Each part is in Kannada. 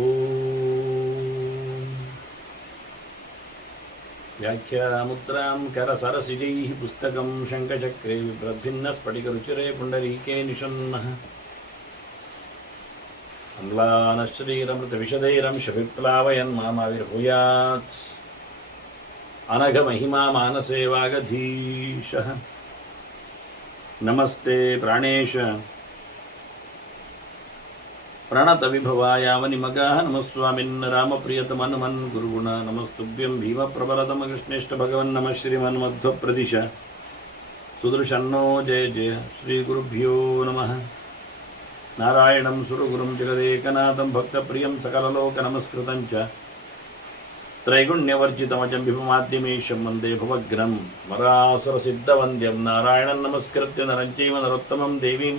ಓಂ ವ್ಯಾಖ್ಯಾಮುದ್ರಾಂ ಕರಸರಸಿಜೈಃ ಪುಸ್ತಕಂ ಶಂಖಚಕ್ರೇ ಬಿಭ್ರದ್ಭಿನ್ನ ಸ್ಫಟಿಕರುಚಿರೇ ಪುಂಡರೀಕೆ ನಿಷನ್ನಃ ಅಮ್ಲಾನಶ್ರೀರಮೃತವಿಶದೈರಂಶಭಿಪ್ಲಾವಯನ್ ಮಾಮಾವಿರ್ಭೂಯಾತ್ ಅನಘಮಹಿಮಾ ಮಾನಸೇ ವಾಗಧೀಶಃ. ನಮಸ್ತೆ ಪ್ರಾಣೇಶ ಪ್ರಣತವಿಭವಾಯಾವನಿಮಗಾಃ ನಮಸ್ವಾಮಿನ್ ರಾಮಪ್ರಿಯತಮನುಮನ್ ಗುರುಗುಣ ನಮಸ್ತುಭ್ಯಂ ಭೀಮಪ್ರಬಲತಮಕೃಷ್ಣೇಷ್ಟ ಭಗವನ್ ನಮಃ ಶ್ರೀಮನ್ಮಧ್ವಪ್ರದಿಶ ಸುದೃಶನ್ನೋ ಜಯ ಜಯ ಶ್ರೀ ಗುರುಭ್ಯೋ ನಮಃ. ನಾರಾಯಣಂ ಸುರಗುರುಂ ಜಗದೇಕನಾಥಂ ಭಕ್ತಪ್ರಿಯಂ ಸಕಲಲೋಕನಮಸ್ಕೃತಂ ಚ ತ್ರೈಗುಣ್ಯವರ್ಜಿತಮಜಂ ವಿಭುಮಾದ್ಯಮೀಶಂ ವಂದೇ ಭವಗ್ರಂ ವರಾಸುರಸಿದ್ಧವಂದ್ಯಂ ನಾರಾಯಣಂ ನಮಸ್ಕೃತ್ಯ ನರಂ ಚೈವ ನರೋತ್ತಮಂ ದೇವೀಂ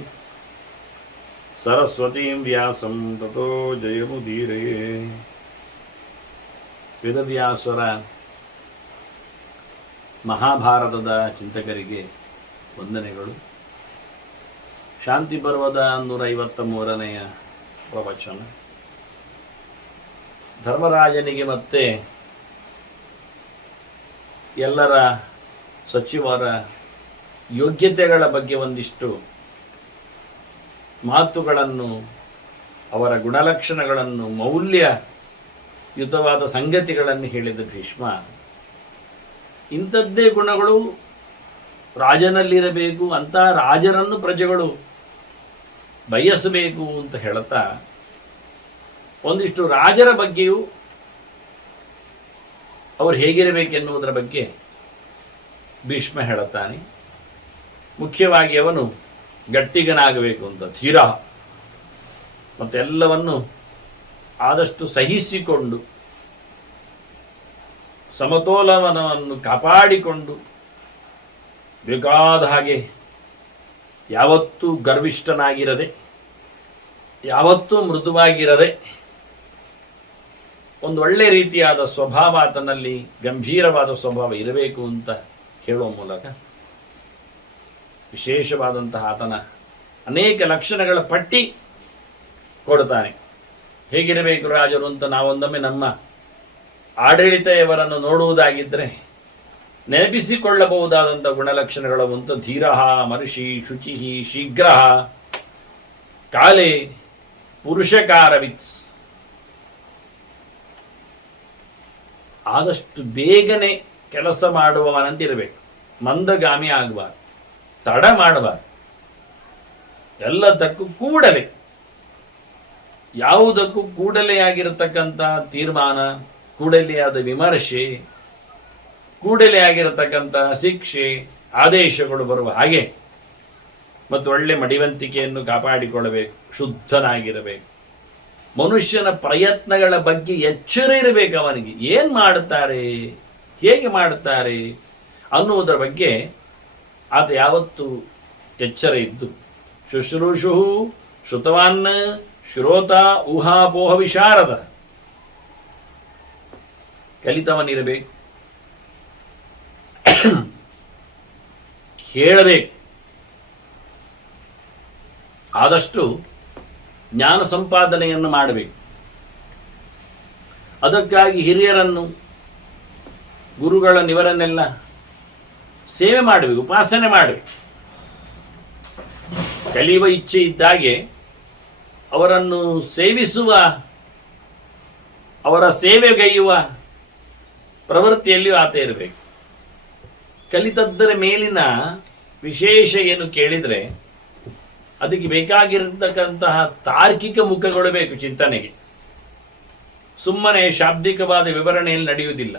ಸರಸ್ವತೀಂ ವ್ಯಾಸಂ ತತೋ ಜಯಮುದೀರೇ. ವೇದವ್ಯಾಸರ ಮಹಾಭಾರತದ ಚಿಂತಕರಿಗೆ ವಂದನೆಗಳು. ಶಾಂತಿ ಪರ್ವದ 153ನೆಯ ಪ್ರವಚನ. ಧರ್ಮರಾಜನಿಗೆ ಮತ್ತೆ ಎಲ್ಲರ ಸಚಿವರ ಯೋಗ್ಯತೆಗಳ ಬಗ್ಗೆ ಒಂದಿಷ್ಟು ಮಾತುಗಳನ್ನು, ಅವರ ಗುಣಲಕ್ಷಣಗಳನ್ನು, ಮೌಲ್ಯಯುತವಾದ ಸಂಗತಿಗಳನ್ನು ಹೇಳಿದ ಭೀಷ್ಮ, ಇಂಥದ್ದೇ ಗುಣಗಳು ರಾಜನಲ್ಲಿರಬೇಕು, ಅಂಥ ರಾಜರನ್ನು ಪ್ರಜೆಗಳು ಬಯಸಬೇಕು ಅಂತ ಹೇಳುತ್ತಾ ಒಂದಿಷ್ಟು ರಾಜರ ಬಗ್ಗೆಯೂ ಅವರು ಹೇಗಿರಬೇಕೆನ್ನುವುದರ ಬಗ್ಗೆ ಭೀಷ್ಮ ಹೇಳುತ್ತಾನೆ. ಮುಖ್ಯವಾಗಿ ಅವನು ಗಟ್ಟಿಗನಾಗಬೇಕು ಅಂತ, ಧೀರ, ಮತ್ತೆಲ್ಲವನ್ನು ಆದಷ್ಟು ಸಹಿಸಿಕೊಂಡು ಸಮತೋಲನವನ್ನು ಕಾಪಾಡಿಕೊಂಡು ಬೇಕಾದ ಹಾಗೆ ಯಾವತ್ತೂ ಗರ್ವಿಷ್ಠನಾಗಿರದೆ, ಯಾವತ್ತೂ ಮೃದುವಾಗಿರದೆ, ಒಂದು ಒಳ್ಳೆಯ ರೀತಿಯಾದ ಸ್ವಭಾವ ಆತನಲ್ಲಿ, ಗಂಭೀರವಾದ ಸ್ವಭಾವ ಇರಬೇಕು ಅಂತ ಹೇಳುವ ಮೂಲಕ ವಿಶೇಷವಾದಂತಹ ಆತನ ಅನೇಕ ಲಕ್ಷಣಗಳ ಪಟ್ಟಿ ಕೊಡ್ತಾನೆ. ಹೇಗಿರಬೇಕು ರಾಜರು ಅಂತ ನಾವೊಂದೊಮ್ಮೆ ನಮ್ಮ ಆಡಳಿತೆಯವರನ್ನು ನೋಡುವುದಾಗಿದ್ದರೆ ನೆನಪಿಸಿಕೊಳ್ಳಬಹುದಾದಂಥ ಗುಣಲಕ್ಷಣಗಳು ಅಂತ: ಧೀರ, ಮನುಷಿ, ಶುಚಿ, ಶೀಘ್ರ, ಕಾಲೆ, ಪುರುಷಕಾರವಿತ್, ಆದಷ್ಟು ಬೇಗನೆ ಕೆಲಸ ಮಾಡುವವನಂತಿರಬೇಕು, ಮಂದಗಾಮಿ ಆಗಬಾರ್ದು, ತಡ ಮಾಡಬಾರ್ದು, ಎಲ್ಲದಕ್ಕೂ ಕೂಡಲೇ, ಯಾವುದಕ್ಕೂ ಕೂಡಲೇ ಆಗಿರತಕ್ಕಂಥ ತೀರ್ಮಾನ, ಕೂಡಲೇ ಆದ ವಿಮರ್ಶೆ, ಕೂಡಲೇ ಆಗಿರತಕ್ಕಂಥ ಶಿಕ್ಷೆ, ಆದೇಶಗಳು ಬರುವ ಹಾಗೆ ಮತ್ತು ಒಳ್ಳೆ ಮಡಿವಂತಿಕೆಯನ್ನು ಕಾಪಾಡಿಕೊಳ್ಳಬೇಕು, ಶುದ್ಧನಾಗಿರಬೇಕು. ಮನುಷ್ಯನ ಪ್ರಯತ್ನಗಳ ಬಗ್ಗೆ ಎಚ್ಚರ ಇರಬೇಕು. ಅವನಿಗೆ ಏನು ಮಾಡುತ್ತಾರೆ, ಹೇಗೆ ಮಾಡುತ್ತಾರೆ ಅನ್ನುವುದರ ಬಗ್ಗೆ ಆತ ಯಾವತ್ತೂ ಎಚ್ಚರ ಇದ್ದು, ಶುಶ್ರೂಷು ಶ್ರುತವಾನ್ ಶ್ರೋತ ಊಹಾಪೋಹ ವಿಶಾರದ, ಕಲಿತವನಿರಬೇಕು, ಹೇಳಬೇಕು, ಆದಷ್ಟು ಜ್ಞಾನ ಸಂಪಾದನೆಯನ್ನು ಮಾಡಬೇಕು. ಅದಕ್ಕಾಗಿ ಹಿರಿಯರನ್ನು, ಗುರುಗಳನ್ನಿವರನ್ನೆಲ್ಲ ಸೇವೆ ಮಾಡಬೇಕು, ಉಪಾಸನೆ ಮಾಡಬೇಕು. ಕಲಿಯುವ ಇಚ್ಛೆ ಇದ್ದಾಗೆ ಅವರನ್ನು ಸೇವಿಸುವ, ಅವರ ಸೇವೆಗೈಯುವ ಪ್ರವೃತ್ತಿಯಲ್ಲಿಯೂ ಆತ ಇರಬೇಕು. ಕಲಿತದ್ದರ ಮೇಲಿನ ವಿಶೇಷ ಏನು ಕೇಳಿದರೆ ಅದಕ್ಕೆ ಬೇಕಾಗಿರತಕ್ಕಂತಹ ತಾರ್ಕಿಕ ಮುಖಗಳು ಬೇಕು ಚಿಂತನೆಗೆ. ಸುಮ್ಮನೆ ಶಾಬ್ದಿಕವಾದ ವಿವರಣೆಯಲ್ಲಿ ನಡೆಯುವುದಿಲ್ಲ.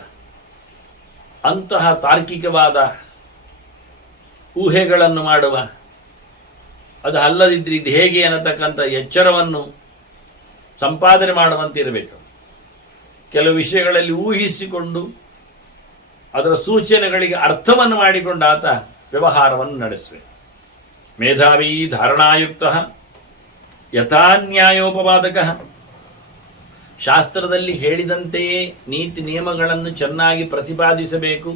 ಅಂತಹ ತಾರ್ಕಿಕವಾದ ಊಹೆಗಳನ್ನು ಮಾಡುವ, ಅದು ಅಲ್ಲದಿದ್ದರೆ ಇದು ಹೇಗೆ ಅನ್ನತಕ್ಕಂಥ ಎಚ್ಚರವನ್ನು ಸಂಪಾದನೆ ಮಾಡುವಂತಿರಬೇಕು. ಕೆಲವು ವಿಷಯಗಳಲ್ಲಿ ಊಹಿಸಿಕೊಂಡು ಅದರ ಸೂಚನೆಗಳಿಗೆ ಅರ್ಥವನ್ನು ಮಾಡಿಕೊಂಡು ಆತ ವ್ಯವಹಾರವನ್ನು ನಡೆಸಬೇಕು. ಮೇಧಾವಿ ಧಾರಣಾಯುಕ್ತ ಯಥಾನ್ಯಾಯೋಪವಾದಕ, ಶಾಸ್ತ್ರದಲ್ಲಿ ಹೇಳಿದಂತೆಯೇ ನೀತಿ ನಿಯಮಗಳನ್ನು ಚೆನ್ನಾಗಿ ಪ್ರತಿಪಾದಿಸಬೇಕು.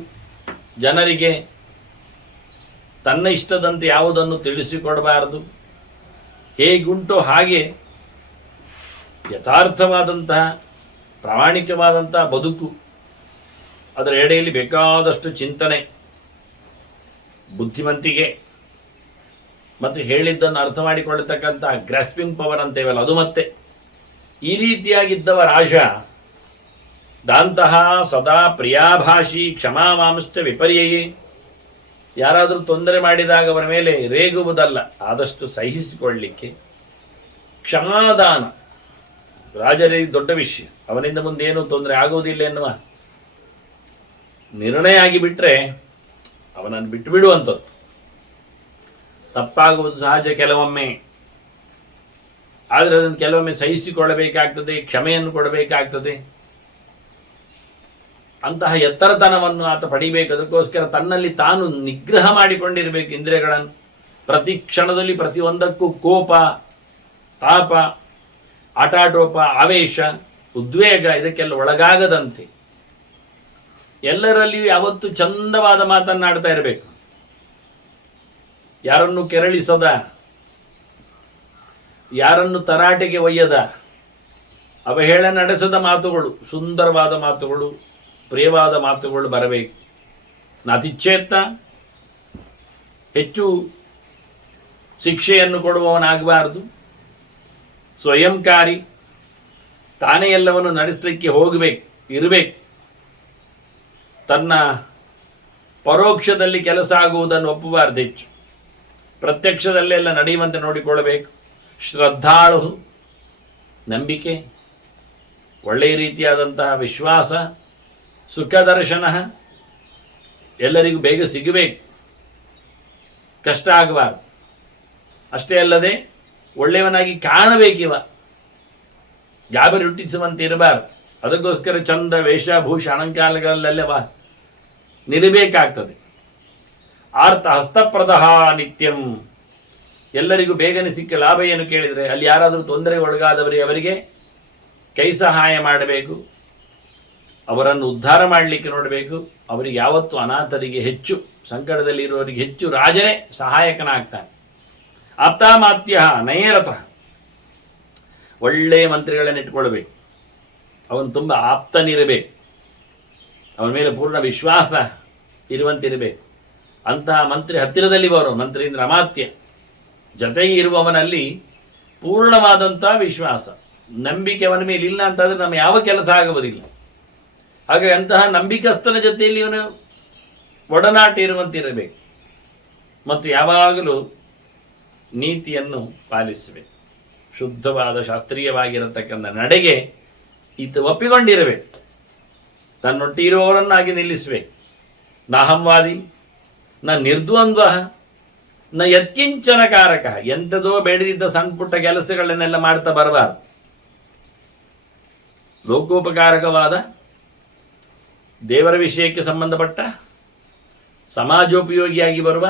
ಜನರಿಗೆ ತನ್ನ ಇಷ್ಟದಂತೆ ಯಾವುದನ್ನು ತಿಳಿಸಿಕೊಡಬಾರದು. ಹೇಗುಂಟೋ ಹಾಗೆ ಯಥಾರ್ಥವಾದಂತಹ ಪ್ರಾಮಾಣಿಕವಾದಂತಹ ಬದುಕು, ಅದರ ಎಡೆಯಲ್ಲಿ ಬೇಕಾದಷ್ಟು ಚಿಂತನೆ, ಬುದ್ಧಿವಂತಿಕೆ ಮತ್ತು ಹೇಳಿದ್ದನ್ನು ಅರ್ಥ ಮಾಡಿಕೊಳ್ಳತಕ್ಕಂಥ ಗ್ರಾಸ್ಪಿಂಗ್ ಪವರ್ ಅಂತೇವಲ್ಲ ಅದು. ಮತ್ತೆ ಈ ರೀತಿಯಾಗಿದ್ದವ ರಾಜ ದಾಂತಹ ಸದಾ ಪ್ರಿಯಾಭಾಷಿ ಕ್ಷಮಾವಾಂಶ್ಚ ವಿಪರ್ಯಯೇ. ಯಾರಾದರೂ ತೊಂದರೆ ಮಾಡಿದಾಗ ಅವರ ಮೇಲೆ ರೇಗುವುದಲ್ಲ, ಆದಷ್ಟು ಸಹಿಸಿಕೊಳ್ಳಲಿಕ್ಕೆ ಕ್ಷಮಾದಾನ ರಾಜರಿಗೆ ದೊಡ್ಡ ವಿಷಯ. ಅವನಿಂದ ಮುಂದೆ ಏನೂ ತೊಂದರೆ ಆಗುವುದಿಲ್ಲ ಎನ್ನುವ ನಿರ್ಣಯ ಆಗಿಬಿಟ್ರೆ ಅವನನ್ನು ಬಿಟ್ಟು ಬಿಡುವಂಥದ್ದು. ತಪ್ಪಾಗುವುದು ಸಹಜ ಕೆಲವೊಮ್ಮೆ, ಆದರೆ ಅದನ್ನು ಕೆಲವೊಮ್ಮೆ ಸಹಿಸಿಕೊಳ್ಳಬೇಕಾಗ್ತದೆ, ಕ್ಷಮೆಯನ್ನು ಕೊಡಬೇಕಾಗ್ತದೆ. ಅಂತಹ ಎತ್ತರತನವನ್ನು ಆತ ಪಡಿಬೇಕು. ಅದಕ್ಕೋಸ್ಕರ ತನ್ನಲ್ಲಿ ತಾನು ನಿಗ್ರಹ ಮಾಡಿಕೊಂಡಿರಬೇಕು ಇಂದ್ರಿಯಗಳನ್ನು. ಪ್ರತಿ ಕ್ಷಣದಲ್ಲಿ ಪ್ರತಿಯೊಂದಕ್ಕೂ ಕೋಪ, ತಾಪ, ಆಟಾಟೋಪ, ಆವೇಶ, ಉದ್ವೇಗ ಇದಕ್ಕೆಲ್ಲ ಒಳಗಾಗದಂತೆ ಎಲ್ಲರಲ್ಲಿಯೂ ಯಾವತ್ತೂ ಚಂದವಾದ ಮಾತನ್ನಾಡ್ತಾ ಇರಬೇಕು. ಯಾರನ್ನು ಕೆರಳಿಸದ, ಯಾರನ್ನು ತರಾಟೆಗೆ ಒಯ್ಯದ, ಅವಹೇಳನ ನಡೆಸದ ಮಾತುಗಳು, ಸುಂದರವಾದ ಮಾತುಗಳು, ಪ್ರಿಯವಾದ ಮಾತುಗಳು ಬರಬೇಕು. ನಾತಿಚ್ಛೇತ್ತ ಹೆಚ್ಚು ಶಿಕ್ಷೆಯನ್ನು ಕೊಡುವವನಾಗಬಾರದು. ಸ್ವಯಂಕಾರಿ, ತಾನೇ ಎಲ್ಲವನ್ನು ನಡೆಸಲಿಕ್ಕೆ ಹೋಗಬೇಕು, ಇರಬೇಕು. ತನ್ನ ಪರೋಕ್ಷದಲ್ಲಿ ಕೆಲಸ ಆಗುವುದನ್ನು ಒಪ್ಪಬಾರದು, ಹೆಚ್ಚು ಪ್ರತ್ಯಕ್ಷದಲ್ಲೆಲ್ಲ ನಡೆಯುವಂತೆ ನೋಡಿಕೊಳ್ಳಬೇಕು. ಶ್ರದ್ಧಾಳು, ನಂಬಿಕೆ, ಒಳ್ಳೆಯ ರೀತಿಯಾದಂತಹ ವಿಶ್ವಾಸ, ಸುಖದರ್ಶನ, ಎಲ್ಲರಿಗೂ ಬೇಗ ಸಿಗಬೇಕು, ಕಷ್ಟ ಆಗಬಾರ್ದು. ಅಷ್ಟೇ ಅಲ್ಲದೆ ಒಳ್ಳೆಯವನಾಗಿ ಕಾಣಬೇಕಿವ, ಗಾಬರಿ ಹುಟ್ಟಿಸುವಂತೆ ಇರಬಾರ್ದು. ಅದಕ್ಕೋಸ್ಕರ ಚಂದ ವೇಷಭೂಷ ಅಲಂಕಾರಗಳಲ್ಲೆಲ್ಲ ನಿಲ್ಲಬೇಕಾಗ್ತದೆ. ಆರ್ತ ಹಸ್ತಪ್ರದಹ ನಿತ್ಯಂ, ಎಲ್ಲರಿಗೂ ಬೇಗನೆ ಸಿಕ್ಕ ಲಾಭ ಏನು ಕೇಳಿದರೆ ಅಲ್ಲಿ ಯಾರಾದರೂ ತೊಂದರೆಗೆ ಒಳಗಾದವರಿಗೆ ಅವರಿಗೆ ಕೈ ಸಹಾಯ ಮಾಡಬೇಕು, ಅವರನ್ನು ಉದ್ಧಾರ ಮಾಡಲಿಕ್ಕೆ ನೋಡಬೇಕು. ಅವರಿಗೆ ಯಾವತ್ತು ಅನಾಥರಿಗೆ ಹೆಚ್ಚು, ಸಂಕಟದಲ್ಲಿ ಇರುವವರಿಗೆ ಹೆಚ್ಚು ರಾಜನೇ ಸಹಾಯಕನಾಗ್ತಾನೆ. ಆಪ್ತಾಮಾತ್ಯ ನಯೇರತಃ, ಒಳ್ಳೆಯ ಮಂತ್ರಿಗಳನ್ನು ಇಟ್ಕೊಳ್ಬೇಕು. ಅವನು ತುಂಬ ಆಪ್ತನಿರಬೇಕು, ಅವನ ಮೇಲೆ ಪೂರ್ಣ ವಿಶ್ವಾಸ ಇರುವಂತಿರಬೇಕು. ಅಂತಹ ಮಂತ್ರಿ ಹತ್ತಿರದಲ್ಲಿ ಬರೋ ಮಂತ್ರಿ ಅಂದರೆ ಅಮಾತ್ಯ, ಜೊತೆಗೆ ಇರುವವನಲ್ಲಿ ಪೂರ್ಣವಾದಂಥ ವಿಶ್ವಾಸ, ನಂಬಿಕೆ ಅವನ ಮೇಲೆ ಇಲ್ಲ ಅಂತಂದರೆ ನಮ್ಮ ಯಾವ ಕೆಲಸ ಆಗುವುದಿಲ್ಲ. ಹಾಗೆ ಅಂತಹ ನಂಬಿಕಸ್ಥನ ಜೊತೆಯಲ್ಲಿ ಇವನು ಒಡನಾಟ ಇರುವಂತಿರಬೇಕು. ಮತ್ತು ಯಾವಾಗಲೂ ನೀತಿಯನ್ನು ಪಾಲಿಸಬೇಕು. ಶುದ್ಧವಾದ ಶಾಸ್ತ್ರೀಯವಾಗಿರತಕ್ಕಂಥ ನಡೆಗೆ ಈತ ಒಪ್ಪಿಕೊಂಡಿರಬೇಕು. ತನ್ನೊಟ್ಟಿರುವವರನ್ನಾಗಿ ನಿಲ್ಲಿಸಬೇಕು. ನಾಹಂವಾದಿ ನ ನಿರ್ದ್ವಂದ್ವ ನ ಯತ್ಕಿಂಚನ ಕಾರಕ, ಎಂಥದೋ ಬೇಡದಿದ್ದ ಸಣ್ಣ ಪುಟ್ಟ ಕೆಲಸಗಳನ್ನೆಲ್ಲ ಮಾಡ್ತಾ ಬರಬಾರ್ದು. ಲೋಕೋಪಕಾರಕವಾದ, ದೇವರ ವಿಷಯಕ್ಕೆ ಸಂಬಂಧಪಟ್ಟ, ಸಮಾಜೋಪಯೋಗಿಯಾಗಿ ಬರುವ,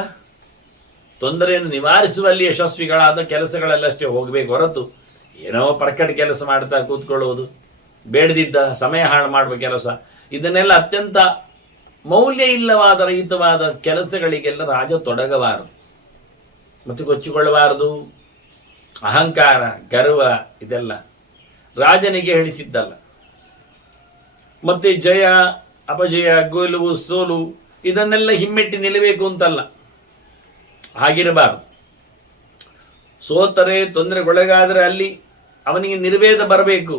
ತೊಂದರೆಯನ್ನು ನಿವಾರಿಸುವಲ್ಲಿ ಯಶಸ್ವಿಗಳಾದ ಕೆಲಸಗಳಲ್ಲಷ್ಟೇ ಹೋಗಬೇಕು ಹೊರತು ಏನೋ ಪರ್ಕಟ್ ಕೆಲಸ ಮಾಡ್ತಾ ಕೂತ್ಕೊಳ್ಳುವುದು, ಬೇಡದಿದ್ದ ಸಮಯ ಹಾಳು ಮಾಡುವ ಕೆಲಸ, ಇದನ್ನೆಲ್ಲ ಅತ್ಯಂತ ಮೌಲ್ಯ ಇಲ್ಲವಾದ ರಹಿತವಾದ ಕೆಲಸಗಳಿಗೆಲ್ಲ ರಾಜ ತೊಡಗಬಾರದು ಮತ್ತು ಕೊಚ್ಚಿಕೊಳ್ಳಬಾರದು. ಅಹಂಕಾರ, ಗರ್ವ ಇದೆಲ್ಲ ರಾಜನಿಗೆ ಹೇಳಿಸಿದ್ದಲ್ಲ. ಮತ್ತು ಜಯ ಅಪಜಯ, ಗೆಲುವು ಸೋಲು ಇದನ್ನೆಲ್ಲ ಹಿಮ್ಮೆಟ್ಟಿ ನಿಲ್ಲಬೇಕು ಅಂತಲ್ಲ, ಹಾಗಿರಬಾರದು. ಸೋತರೆ, ತೊಂದರೆಗೊಳಗಾದರೆ ಅಲ್ಲಿ ಅವನಿಗೆ ನಿರ್ವೇದ ಬರಬೇಕು,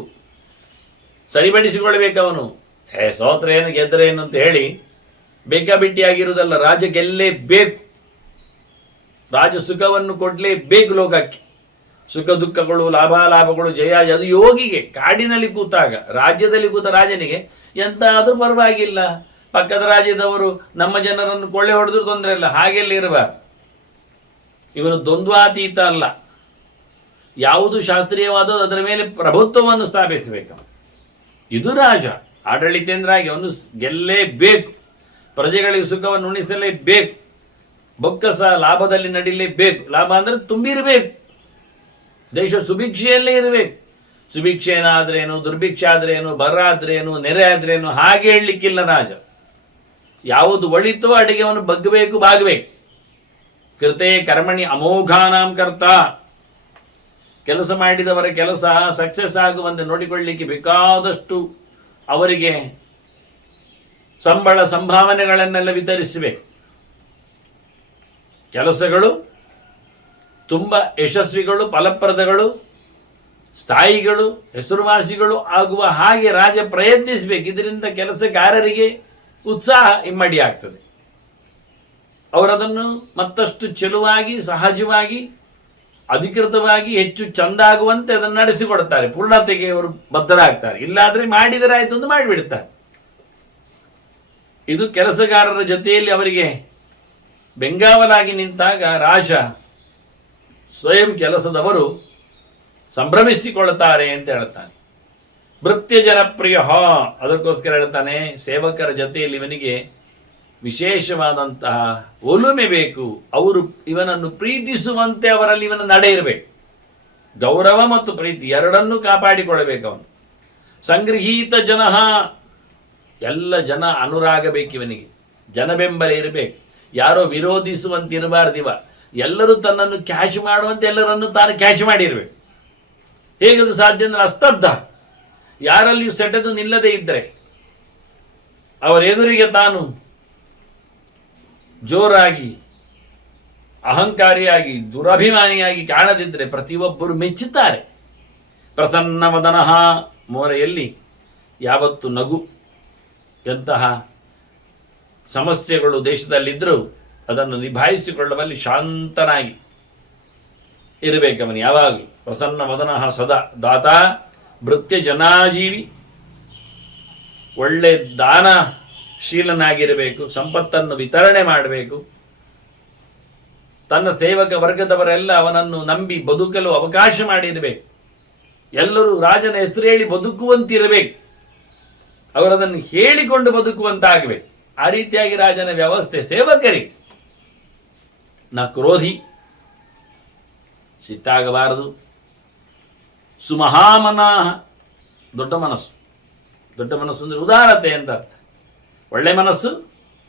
ಸರಿಪಡಿಸಿಕೊಳ್ಬೇಕು. ಅವನು ಸೋತ್ರೆ ಏನು ಗೆದ್ದರೆ ಏನು ಅಂತ ಹೇಳಿ ಬೇಕಾಬಿಟ್ಟಿಯಾಗಿರುವುದಲ್ಲ. ರಾಜ ಗೆಲ್ಲೇಬೇಕು, ರಾಜ ಸುಖವನ್ನು ಕೊಡಲೇಬೇಕು ಲೋಕಕ್ಕೆ. ಸುಖ ದುಃಖಗಳು, ಲಾಭಾಲಾಭಗಳು, ಜಯ, ಅದು ಯೋಗಿಗೆ ಕಾಡಿನಲ್ಲಿ ಕೂತಾಗ, ರಾಜ್ಯದಲ್ಲಿ ಕೂತ ರಾಜನಿಗೆ ಎಂತಾದರೂ ಪರವಾಗಿಲ್ಲ, ಪಕ್ಕದ ರಾಜ್ಯದವರು ನಮ್ಮ ಜನರನ್ನು ಕೊಳ್ಳೆ ಹೊಡೆದ್ರು ತೊಂದರೆ ಇಲ್ಲ, ಹಾಗೆಲ್ಲ ಇರಬಾರ್ದು. ಇವನು ದ್ವಂದ್ವಾತೀತ ಅಲ್ಲ, ಯಾವುದು ಶಾಸ್ತ್ರೀಯವಾದ ಅದರ ಮೇಲೆ ಪ್ರಭುತ್ವವನ್ನು ಸ್ಥಾಪಿಸಬೇಕು. ಇದು ರಾಜ ಆಡಳಿತೇಂದ್ರಾಗಿ ಅವನು ಗೆಲ್ಲೇಬೇಕು, ಪ್ರಜೆಗಳಿಗೆ ಸುಖವನ್ನು ಉಣಿಸಲೇಬೇಕು, ಬೊಕ್ಕಸ ಲಾಭದಲ್ಲಿ ನಡೀಲೇಬೇಕು. ಲಾಭ ಅಂದರೆ ತುಂಬಿರಬೇಕು, ದೇಶ ಸುಭಿಕ್ಷೆಯಲ್ಲೇ ಇರಬೇಕು. ಸುಭಿಕ್ಷೆ ಏನಾದ್ರೇನು, ದುರ್ಭಿಕ್ಷೆ ಆದ್ರೇನು, ಬರ ಆದ್ರೇನು, ನೆರೆ ಆದ್ರೇನು ಹಾಗೆ ಹೇಳಲಿಕ್ಕಿಲ್ಲ. ರಾಜ ಯಾವುದು ಒಳಿತೋ ಅಡಿಗೆ ಅವನು ಬಗ್ಗಬೇಕು, ಬಾಗಬೇಕು. ಕೃತೆ ಕರ್ಮಣಿ ಅಮೋಘಾನಾಂ ಕರ್ತ, ಕೆಲಸ ಮಾಡಿದವರ ಕೆಲಸ ಸಕ್ಸಸ್ ಆಗುವಂತೆ ನೋಡಿಕೊಳ್ಳಲಿಕ್ಕೆ ಬೇಕಾದಷ್ಟು ಅವರಿಗೆ ಸಂಬಳ ಸಂಭಾವನೆಗಳನ್ನೆಲ್ಲ ವಿತರಿಸಬೇಕು. ಕೆಲಸಗಳು ತುಂಬ ಯಶಸ್ವಿಗಳು, ಫಲಪ್ರದಗಳು, ಸ್ಥಾಯಿಗಳು, ಹೆಸರುವಾಸಿಗಳು ಆಗುವ ಹಾಗೆ ರಾಜ ಪ್ರಯತ್ನಿಸಬೇಕು. ಇದರಿಂದ ಕೆಲಸಗಾರರಿಗೆ ಉತ್ಸಾಹ ಇಮ್ಮಡಿ ಆಗ್ತದೆ. ಅವರದನ್ನು ಮತ್ತಷ್ಟು ಚೆಲುವಾಗಿ, ಸಹಜವಾಗಿ, ಅಧಿಕೃತವಾಗಿ ಹೆಚ್ಚು ಚಂದ ಆಗುವಂತೆ ಅದನ್ನು ನಡೆಸಿಕೊಡ್ತಾರೆ. ಪೂರ್ಣತೆಗೆ ಅವರು ಬದ್ಧರಾಗ್ತಾರೆ. ಇಲ್ಲಾದರೆ ಮಾಡಿದರೆ ಆಯಿತು ಅಂತ ಮಾಡಿಬಿಡ್ತಾರೆ. ಇದು ಕೆಲಸಗಾರರ ಜೊತೆಯಲ್ಲಿ ಅವರಿಗೆ ಬೆಂಗಾವಲಾಗಿ ನಿಂತಾಗ ರಾಜ ಸ್ವಯಂ ಕೆಲಸದವರು ಸಂಭ್ರಮಿಸಿಕೊಳ್ಳುತ್ತಾರೆ ಅಂತ ಹೇಳ್ತಾನೆ. ಭೃತ್ಯ ಜನಪ್ರಿಯ, ಅದಕ್ಕೋಸ್ಕರ ಹೇಳ್ತಾನೆ ಸೇವಕರ ಜೊತೆಯಲ್ಲಿ ಇವನಿಗೆ ವಿಶೇಷವಾದಂತಹ ಒಲುಮೆ ಬೇಕು. ಅವರು ಇವನನ್ನು ಪ್ರೀತಿಸುವಂತೆ ಅವರಲ್ಲಿ ಇವನ ನಡೆ ಇರಬೇಕು. ಗೌರವ ಮತ್ತು ಪ್ರೀತಿ ಎರಡನ್ನೂ ಕಾಪಾಡಿಕೊಳ್ಳಬೇಕು ಅವನು. ಸಂಗೃಹೀತ ಜನ, ಎಲ್ಲ ಜನ ಅನುರಾಗ ಬೇಕು ಇವನಿಗೆ, ಜನ ಬೆಂಬಲ ಇರಬೇಕು. ಯಾರೋ ವಿರೋಧಿಸುವಂತಿರಬಾರ್ದಿವ. ಎಲ್ಲರೂ ತನ್ನನ್ನು ಕ್ಯಾಶ್ ಮಾಡುವಂತೆ ಎಲ್ಲರನ್ನು ತಾನು ಕ್ಯಾಶ್ ಮಾಡಿರಬೇಕು. ಹೇಗದು ಸಾಧ್ಯ ಅಂದರೆ ಅಸ್ತಬ್ಧ, ಯಾರಲ್ಲಿಯೂ ಸೆಟೆದು ನಿಲ್ಲದೇ ಇದ್ದರೆ, ಅವರ ಎದುರಿಗೆ ತಾನು ಜೋರಾಗಿ, ಅಹಂಕಾರಿಯಾಗಿ, ದುರಭಿಮಾನಿಯಾಗಿ ಕಾಣದಿದ್ದರೆ ಪ್ರತಿಯೊಬ್ಬರು ಮೆಚ್ಚುತ್ತಾರೆ. ಪ್ರಸನ್ನವದನಃ, ಮೋರೆಯಲ್ಲಿ ಯಾವತ್ತು ನಗು. ಎಂತಹ ಸಮಸ್ಯೆಗಳು ದೇಶದಲ್ಲಿದ್ದರೂ ಅದನ್ನು ನಿಭಾಯಿಸಿಕೊಳ್ಳುವಲ್ಲಿ ಶಾಂತನಾಗಿ ಇರಬೇಕವನು ಯಾವಾಗಲೂ. ಪ್ರಸನ್ನ ವದನಃ ಸದಾ ದಾತ ಭೃತ್ಯ ಜನಾಜೀವಿ, ಒಳ್ಳೆ ದಾನಶೀಲನಾಗಿರಬೇಕು, ಸಂಪತ್ತನ್ನು ವಿತರಣೆ ಮಾಡಬೇಕು. ತನ್ನ ಸೇವಕ ವರ್ಗದವರೆಲ್ಲ ಅವನನ್ನು ನಂಬಿ ಬದುಕಲು ಅವಕಾಶ ಮಾಡಿರಬೇಕು. ಎಲ್ಲರೂ ರಾಜನ ಹೆಸರು ಹೇಳಿ ಬದುಕುವಂತಿರಬೇಕು. ಅವರದನ್ನು ಹೇಳಿಕೊಂಡು ಬದುಕುವಂತಾಗಬೇಕು. ಆ ರೀತಿಯಾಗಿ ರಾಜನ ವ್ಯವಸ್ಥೆ ಸೇವಕರಿಗೆ. ನ ಕ್ರೋಧಿ, ಸಿಟ್ಟಾಗಬಾರದು. ಸುಮಹಾಮನಾಹ, ದೊಡ್ಡ ಮನಸ್ಸು. ದೊಡ್ಡ ಮನಸ್ಸು ಅಂದರೆ ಉದಾರತೆ ಅಂತ ಅರ್ಥ. ಒಳ್ಳೆ ಮನಸ್ಸು,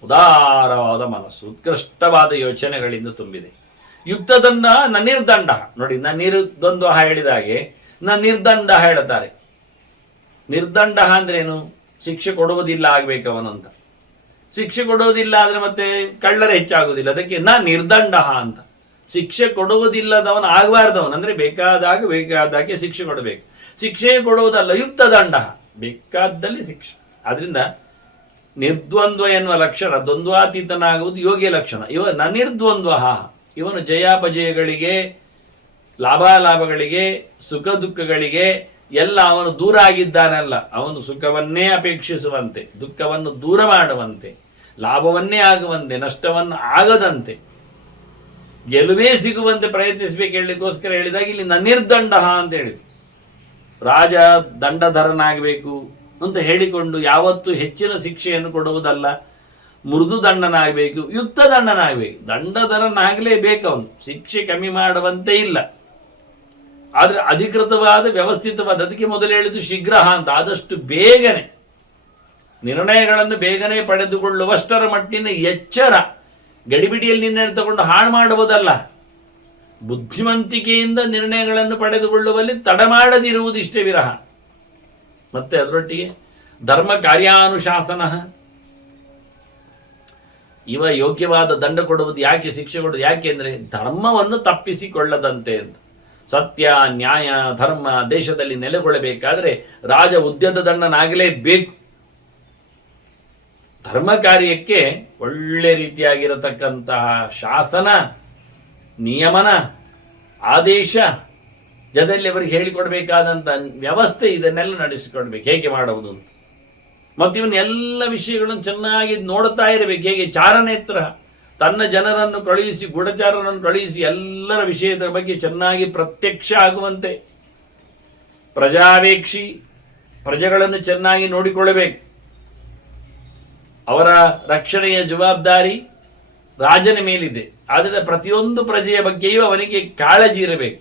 ಉದಾರವಾದ ಮನಸ್ಸು, ಉತ್ಕೃಷ್ಟವಾದ ಯೋಚನೆಗಳಿಂದ ತುಂಬಿದೆ. ಯುಕ್ತದಂಡ ನ ನಿರ್ದಂಡ. ನೋಡಿ, ನ ನಿರ್ದ್ವಂದ್ವ ಹೇಳಿದ ಹಾಗೆ ನ ನಿರ್ದಂಡ ಹೇಳುತ್ತಾರೆ. ನಿರ್ದಂಡ ಅಂದ್ರೇನು? ಶಿಕ್ಷೆ ಕೊಡುವುದಿಲ್ಲ ಆಗಬೇಕು ಅವನಂತ. ಶಿಕ್ಷೆ ಕೊಡುವುದಿಲ್ಲ ಆದರೆ ಮತ್ತೆ ಕಳ್ಳರ ಹೆಚ್ಚಾಗುವುದಿಲ್ಲ. ಅದಕ್ಕೆ ನ ನಿರ್ದಂಡ ಅಂತ. ಶಿಕ್ಷೆ ಕೊಡುವುದಿಲ್ಲದವನು ಆಗಬಾರ್ದವನು. ಅಂದರೆ ಬೇಕಾದಾಗೆ ಶಿಕ್ಷೆ ಕೊಡಬೇಕು. ಶಿಕ್ಷೆ ಕೊಡುವುದಲ್ಲ, ಯುಕ್ತ ದಂಡ, ಬೇಕಾದಲ್ಲಿ ಶಿಕ್ಷೆ. ಆದ್ರಿಂದ ನಿರ್ದ್ವಂದ್ವ ಎನ್ನುವ ಲಕ್ಷಣ, ದ್ವಂದ್ವಾತೀತನಾಗುವುದು ಯೋಗ್ಯ ಲಕ್ಷಣ. ನ ನಿರ್ದ್ವಂದ್ವ, ಇವನು ಜಯಾಪಜಯಗಳಿಗೆ, ಲಾಭಾಲಾಭಗಳಿಗೆ, ಸುಖ ದುಃಖಗಳಿಗೆ ಎಲ್ಲ ಅವನು ದೂರ ಆಗಿದ್ದಾನಲ್ಲ. ಅವನು ಸುಖವನ್ನೇ ಅಪೇಕ್ಷಿಸುವಂತೆ, ದುಃಖವನ್ನು ದೂರ ಮಾಡುವಂತೆ, ಲಾಭವನ್ನೇ ಆಗುವಂತೆ, ನಷ್ಟವನ್ನು ಆಗದಂತೆ, ಗೆಲುವೇ ಸಿಗುವಂತೆ ಪ್ರಯತ್ನಿಸಬೇಕು ಹೇಳಲಿಕ್ಕೋಸ್ಕರ ಹೇಳಿದಾಗ ಇಲ್ಲಿ ನಿರ್ದಂಡ ಅಂತ ಹೇಳಿದ್ರು. ರಾಜ ದಂಡಧರನಾಗಬೇಕು ಅಂತ ಹೇಳಿಕೊಂಡು ಯಾವತ್ತೂ ಹೆಚ್ಚಿನ ಶಿಕ್ಷೆಯನ್ನು ಕೊಡುವುದಲ್ಲ, ಮೃದು ದಂಡನಾಗಬೇಕು, ಯುಕ್ತ ದಂಡನಾಗಬೇಕು. ದಂಡಧರನಾಗಲೇಬೇಕು ಅವನು, ಶಿಕ್ಷೆ ಕಮ್ಮಿ ಮಾಡುವಂತೆ ಇಲ್ಲ. ಆದರೆ ಅಧಿಕೃತವಾದ, ವ್ಯವಸ್ಥಿತವಾದ, ಅದಕ್ಕೆ ಮೊದಲು ಹೇಳಿದ್ದು ಶೀಘ್ರ ಅಂತ, ಆದಷ್ಟು ಬೇಗನೆ ನಿರ್ಣಯಗಳನ್ನು ಬೇಗನೆ ಪಡೆದುಕೊಳ್ಳುವಷ್ಟರ ಮಟ್ಟಿನ ಎಚ್ಚರ. ಗಡಿಬಿಡಿಯಲ್ಲಿ ನಿರ್ಣಯ ತಗೊಂಡು ಹಾಳು ಮಾಡುವುದಲ್ಲ, ಬುದ್ಧಿವಂತಿಕೆಯಿಂದ ನಿರ್ಣಯಗಳನ್ನು ಪಡೆದುಕೊಳ್ಳುವಲ್ಲಿ ತಡ ಮಾಡದಿರುವುದು ಇಷ್ಟೇ ವಿರಹ. ಮತ್ತೆ ಅದರೊಟ್ಟಿಗೆ ಧರ್ಮ ಕಾರ್ಯಾನುಶಾಸನ. ಇವ ಯೋಗ್ಯವಾದ ದಂಡ ಕೊಡುವುದು ಯಾಕೆ, ಶಿಕ್ಷೆ ಕೊಡುವುದು ಯಾಕೆ ಅಂದರೆ ಧರ್ಮವನ್ನು ತಪ್ಪಿಸಿಕೊಳ್ಳದಂತೆ ಅಂತ. ಸತ್ಯ, ನ್ಯಾಯ, ಧರ್ಮ ದೇಶದಲ್ಲಿ ನೆಲೆಗೊಳ್ಳಬೇಕಾದರೆ ರಾಜ ಉದ್ಯತ ದಂಡನಾಗಲೇಬೇಕು. ಧರ್ಮ ಕಾರ್ಯಕ್ಕೆ ಒಳ್ಳೆ ರೀತಿಯಾಗಿರತಕ್ಕಂತಹ ಶಾಸನ, ನಿಯಮನ, ಆದೇಶ, ಜೊತೆಯಲ್ಲಿ ಅವರಿಗೆ ಹೇಳಿಕೊಡ್ಬೇಕಾದಂಥ ವ್ಯವಸ್ಥೆ, ಇದನ್ನೆಲ್ಲ ನಡೆಸಿಕೊಡ್ಬೇಕು. ಹೇಗೆ ಮಾಡುವುದು ಅಂತ. ಮತ್ತು ಇವನ್ ಎಲ್ಲ ವಿಷಯಗಳನ್ನು ಚೆನ್ನಾಗಿ ನೋಡುತ್ತಾ ಇರಬೇಕು. ಹೇಗೆ ಚಾರನೇತ್ರ ತನ್ನ ಜನರನ್ನು ಕಳುಹಿಸಿ, ಗೂಢಚಾರರನ್ನು ಕಳುಹಿಸಿ ಎಲ್ಲರ ವಿಷಯದ ಬಗ್ಗೆ ಚೆನ್ನಾಗಿ ಪ್ರತ್ಯಕ್ಷ ಆಗುವಂತೆ, ಪ್ರಜಾವೇಕ್ಷಿ, ಪ್ರಜೆಗಳನ್ನು ಚೆನ್ನಾಗಿ ನೋಡಿಕೊಳ್ಳಬೇಕು. ಅವರ ರಕ್ಷಣೆಯ ಜವಾಬ್ದಾರಿ ರಾಜನ ಮೇಲಿದೆ. ಆದರೆ ಪ್ರತಿಯೊಂದು ಪ್ರಜೆಯ ಬಗ್ಗೆಯೂ ಅವನಿಗೆ ಕಾಳಜಿ ಇರಬೇಕು.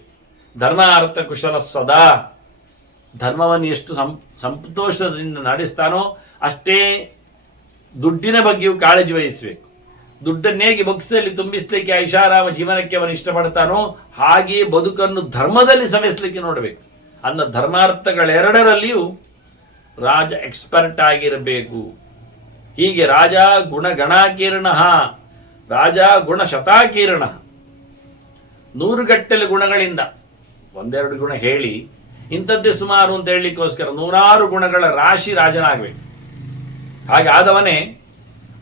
ಧರ್ಮ ಅರ್ಥ ಕುಶಲ ಸದಾ, ಧರ್ಮವನ್ನು ಎಷ್ಟು ಸಂತೋಷದಿಂದ ನಡೆಸ್ತಾನೋ ಅಷ್ಟೇ ದುಡ್ಡಿನ ಬಗ್ಗೆಯೂ ಕಾಳಜಿ ವಹಿಸಬೇಕು. ದುಡ್ಡನ್ನೇಗೆ ಬೊಕ್ಸಲ್ಲಿ ತುಂಬಿಸ್ಲಿಕ್ಕೆ ಐಷಾರಾಮ ಜೀವನಕ್ಕೆ ಅವನು ಇಷ್ಟಪಡ್ತಾನೋ ಹಾಗೆಯೇ ಬದುಕನ್ನು ಧರ್ಮದಲ್ಲಿ ಸವೆಸಲಿಕ್ಕೆ ನೋಡಬೇಕು. ಅನ್ನ ಧರ್ಮಾರ್ಥಗಳೆರಡರಲ್ಲಿಯೂ ರಾಜ ಎಕ್ಸ್ಪರ್ಟ್ ಆಗಿರಬೇಕು. ಹೀಗೆ ರಾಜ ಗುಣಗಣಾಕೀರ್ಣ, ರಾಜ ಗುಣ ಶತಾಕೀರ್ಣ, 100 ಗಟ್ಟಲೆ ಗುಣಗಳಿಂದ ಒಂದೆರಡು ಗುಣ ಹೇಳಿ ಇಂಥದ್ದೇ ಸುಮಾರು ಅಂತ ಹೇಳಲಿಕ್ಕೋಸ್ಕರ 100 ಗುಣಗಳ ರಾಶಿ ರಾಜನಾಗಬೇಕು. ಹಾಗೆ ಆದವನೇ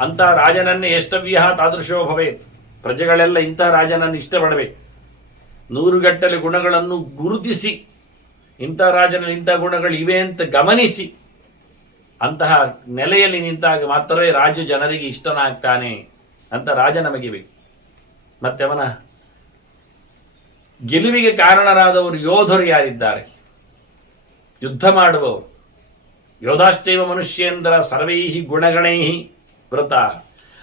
ಅಂಥ ರಾಜನನ್ನೇ ಎಷ್ಟವ್ಯ ತಾದೃಶೋ ಭವೇತ್. ಪ್ರಜೆಗಳೆಲ್ಲ ಇಂಥ ರಾಜನನ್ನು ಇಷ್ಟಪಡಬೇಕು. 100 ಗಟ್ಟಲೆ ಗುಣಗಳನ್ನು ಗುರುತಿಸಿ ಇಂಥ ರಾಜನಲ್ಲಿ ಇಂಥ ಗುಣಗಳು ಇವೆ ಅಂತ ಗಮನಿಸಿ ಅಂತಹ ನೆಲೆಯಲ್ಲಿ ನಿಂತಾಗ ಮಾತ್ರವೇ ರಾಜ ಜನರಿಗೆ ಇಷ್ಟನಾಗ್ತಾನೆ ಅಂತ ರಾಜ ನಮಗೆ ಬೇಕು. ಮತ್ತೆ ಅವನ ಗೆಲುವಿಗೆ ಕಾರಣರಾದವರು ಯೋಧರು ಯಾರಿದ್ದಾರೆ? ಯುದ್ಧ ಮಾಡುವವರು. ಯೋಧಾಶ್ಚೈವ ಮನುಷ್ಯೇಂದ್ರ ಸರ್ವೈಹಿ ಗುಣಗಣೈಹಿ ವೃತ.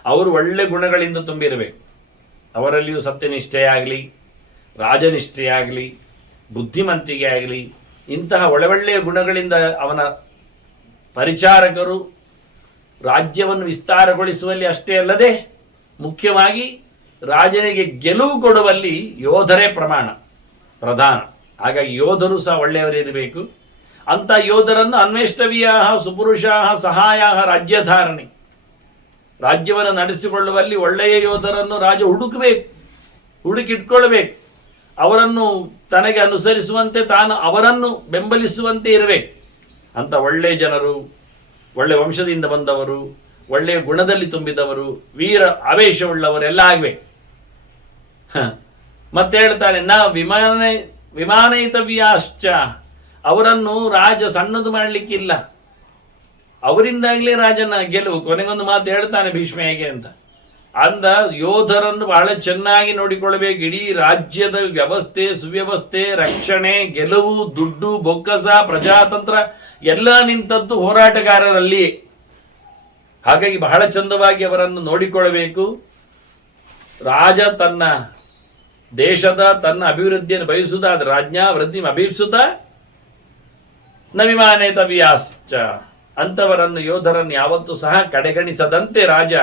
ಅವರು ಒಳ್ಳೆ ಗುಣಗಳಿಂದ ತುಂಬಿರಬೇಕು. ಅವರಲ್ಲಿಯೂ ಸತ್ಯನಿಷ್ಠೆಯಾಗಲಿ, ರಾಜನಿಷ್ಠೆಯಾಗಲಿ, ಬುದ್ಧಿಮಂತಿಗೆ ಆಗಲಿ, ಇಂತಹ ಒಳ್ಳೆಯ ಗುಣಗಳಿಂದ ಅವನ ಪರಿಚಾರಕರು ರಾಜ್ಯವನ್ನು ವಿಸ್ತಾರಗೊಳಿಸುವಲ್ಲಿ ಅಷ್ಟೇ ಅಲ್ಲದೆ ಮುಖ್ಯವಾಗಿ ರಾಜನಿಗೆ ಗೆಲುವು ಕೊಡುವಲ್ಲಿ ಯೋಧರೇ ಪ್ರಧಾನ. ಹಾಗಾಗಿ ಯೋಧರು ಸಹ ಒಳ್ಳೆಯವರಿರಬೇಕು. ಅಂಥ ಯೋಧರನ್ನು ಅನ್ವೇಷ್ಟವ್ಯ ಸುಪುರುಷ ಸಹಾಯ ರಾಜ್ಯಧಾರಣೆ. ರಾಜ್ಯವನ್ನು ನಡೆಸಿಕೊಳ್ಳುವಲ್ಲಿ ಒಳ್ಳೆಯ ಯೋಧರನ್ನು ರಾಜ ಹುಡುಕಿಟ್ಕೊಳ್ಬೇಕು. ಅವರನ್ನು ತನಗೆ ಅನುಸರಿಸುವಂತೆ, ತಾನು ಅವರನ್ನು ಬೆಂಬಲಿಸುವಂತೆ ಇರಬೇಕು. ಅಂತ ಒಳ್ಳೆಯ ಜನರು, ಒಳ್ಳೆಯ ವಂಶದಿಂದ ಬಂದವರು, ಒಳ್ಳೆಯ ಗುಣದಲ್ಲಿ ತುಂಬಿದವರು, ವೀರ ಆವೇಶವುಳ್ಳವರೆಲ್ಲ ಆಗಬೇಕು. ಮತ್ತೆ ಹೇಳ್ತಾನೆ ವಿಮಾನಯಿತವ್ಯಾಶ್ಚ. ಅವರನ್ನು ರಾಜ ಸಣ್ಣದು ಮಾಡಲಿಕ್ಕಿಲ್ಲ. ಅವರಿಂದಾಗಲೇ ರಾಜನ ಗೆಲುವು. ಕೊನೆಗೊಂದು ಮಾತು ಹೇಳ್ತಾನೆ ಭೀಷ್ಮ ಹೇಗೆ ಅಂತ ಅಂದ, ಯೋಧರನ್ನು ಬಹಳ ಚೆನ್ನಾಗಿ ನೋಡಿಕೊಳ್ಳಬೇಕು. ಇಡೀ ರಾಜ್ಯದ ವ್ಯವಸ್ಥೆ, ಸುವ್ಯವಸ್ಥೆ, ರಕ್ಷಣೆ, ಗೆಲುವು, ದುಡ್ಡು, ಬೊಕ್ಕಸ, ಪ್ರಜಾತಂತ್ರ ಎಲ್ಲ ನಿಂತದ್ದು ಹೋರಾಟಗಾರರಲ್ಲಿ. ಹಾಗಾಗಿ ಬಹಳ ಚಂದವಾಗಿ ಅವರನ್ನು ನೋಡಿಕೊಳ್ಳಬೇಕು. ರಾಜ ತನ್ನ ದೇಶದ ತನ್ನ ಅಭಿವೃದ್ಧಿಯನ್ನು ಬಯಸುವುದಾದ್ರೆ ರಾಜ್ಞಾ ವೃದ್ಧಿ ಅಭೀಪ್ಸುತ ನ ವಿಮಾನೇತವ್ಯಾಶ್ಚ. ಅಂಥವರನ್ನು ಯೋಧರನ್ನು ಯಾವತ್ತೂ ಸಹ ಕಡೆಗಣಿಸದಂತೆ ರಾಜ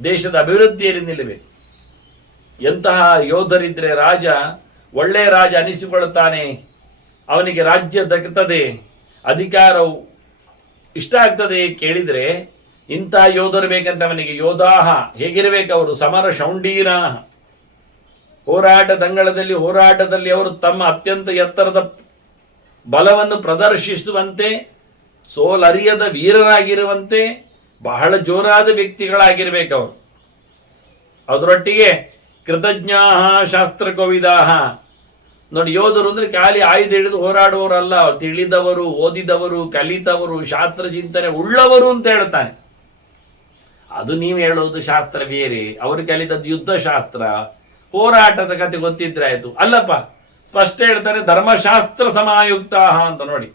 ದೇಶದ ಅಭಿವೃದ್ಧಿಯಲ್ಲಿ ನಿಲ್ಲಬೇಕು. ಎಂತಹ ಯೋಧರಿದ್ರೆ ರಾಜ ಒಳ್ಳೆಯ ರಾಜ ಅನಿಸಿಕೊಳ್ಳುತ್ತಾನೆ. ಅವನಿಗೆ ರಾಜ್ಯ ದಕ್ಕುತ್ತದೆ, ಅಧಿಕಾರವು ಇಷ್ಟ ಆಗ್ತದೆ ಕೇಳಿದರೆ ಇಂತಹ ಯೋಧರು ಬೇಕಂತ ಅವನಿಗೆ. ಯೋಧಾಹ ಹೇಗಿರಬೇಕು ಅವರು? ಸಮರ ಶೌಂಡೀರ. ಹೋರಾಟದಲ್ಲಿ ಅವರು ತಮ್ಮ ಅತ್ಯಂತ ಎತ್ತರದ ಬಲವನ್ನು ಪ್ರದರ್ಶಿಸುವಂತೆ, ಸೋಲರಿಯದ ವೀರರಾಗಿರುವಂತೆ, ಬಹಳ ಜೋರಾದ ವ್ಯಕ್ತಿಗಳಾಗಿರ್ಬೇಕು ಅವರು. ಅದರೊಟ್ಟಿಗೆ ಕೃತಜ್ಞಾ ಶಾಸ್ತ್ರಕೋವಿದಾಹ. ನೋಡಿ, ಯೋಧರು ಅಂದರೆ ಖಾಲಿ ಆಯುಧ ಹಿಡಿದು ಹೋರಾಡುವವರಲ್ಲ, ತಿಳಿದವರು, ಓದಿದವರು, ಕಲಿತವರು, ಶಾಸ್ತ್ರ ಚಿಂತನೆ ಉಳ್ಳವರು ಅಂತ ಹೇಳ್ತಾನೆ. ಅದು ನೀವು ಹೇಳೋದು ಶಾಸ್ತ್ರ ಬೇರೆ, ಅವರು ಕಲಿತದ್ದು ಯುದ್ಧಶಾಸ್ತ್ರ, ಹೋರಾಟದ ಕತೆ ಗೊತ್ತಿದ್ರೆ ಆಯ್ತು. ಅಲ್ಲಪ್ಪ, ಸ್ಪಷ್ಟ ಹೇಳ್ತಾನೆ ಧರ್ಮಶಾಸ್ತ್ರ ಸಮಾಯುಕ್ತ ಅಂತ. ನೋಡಿ,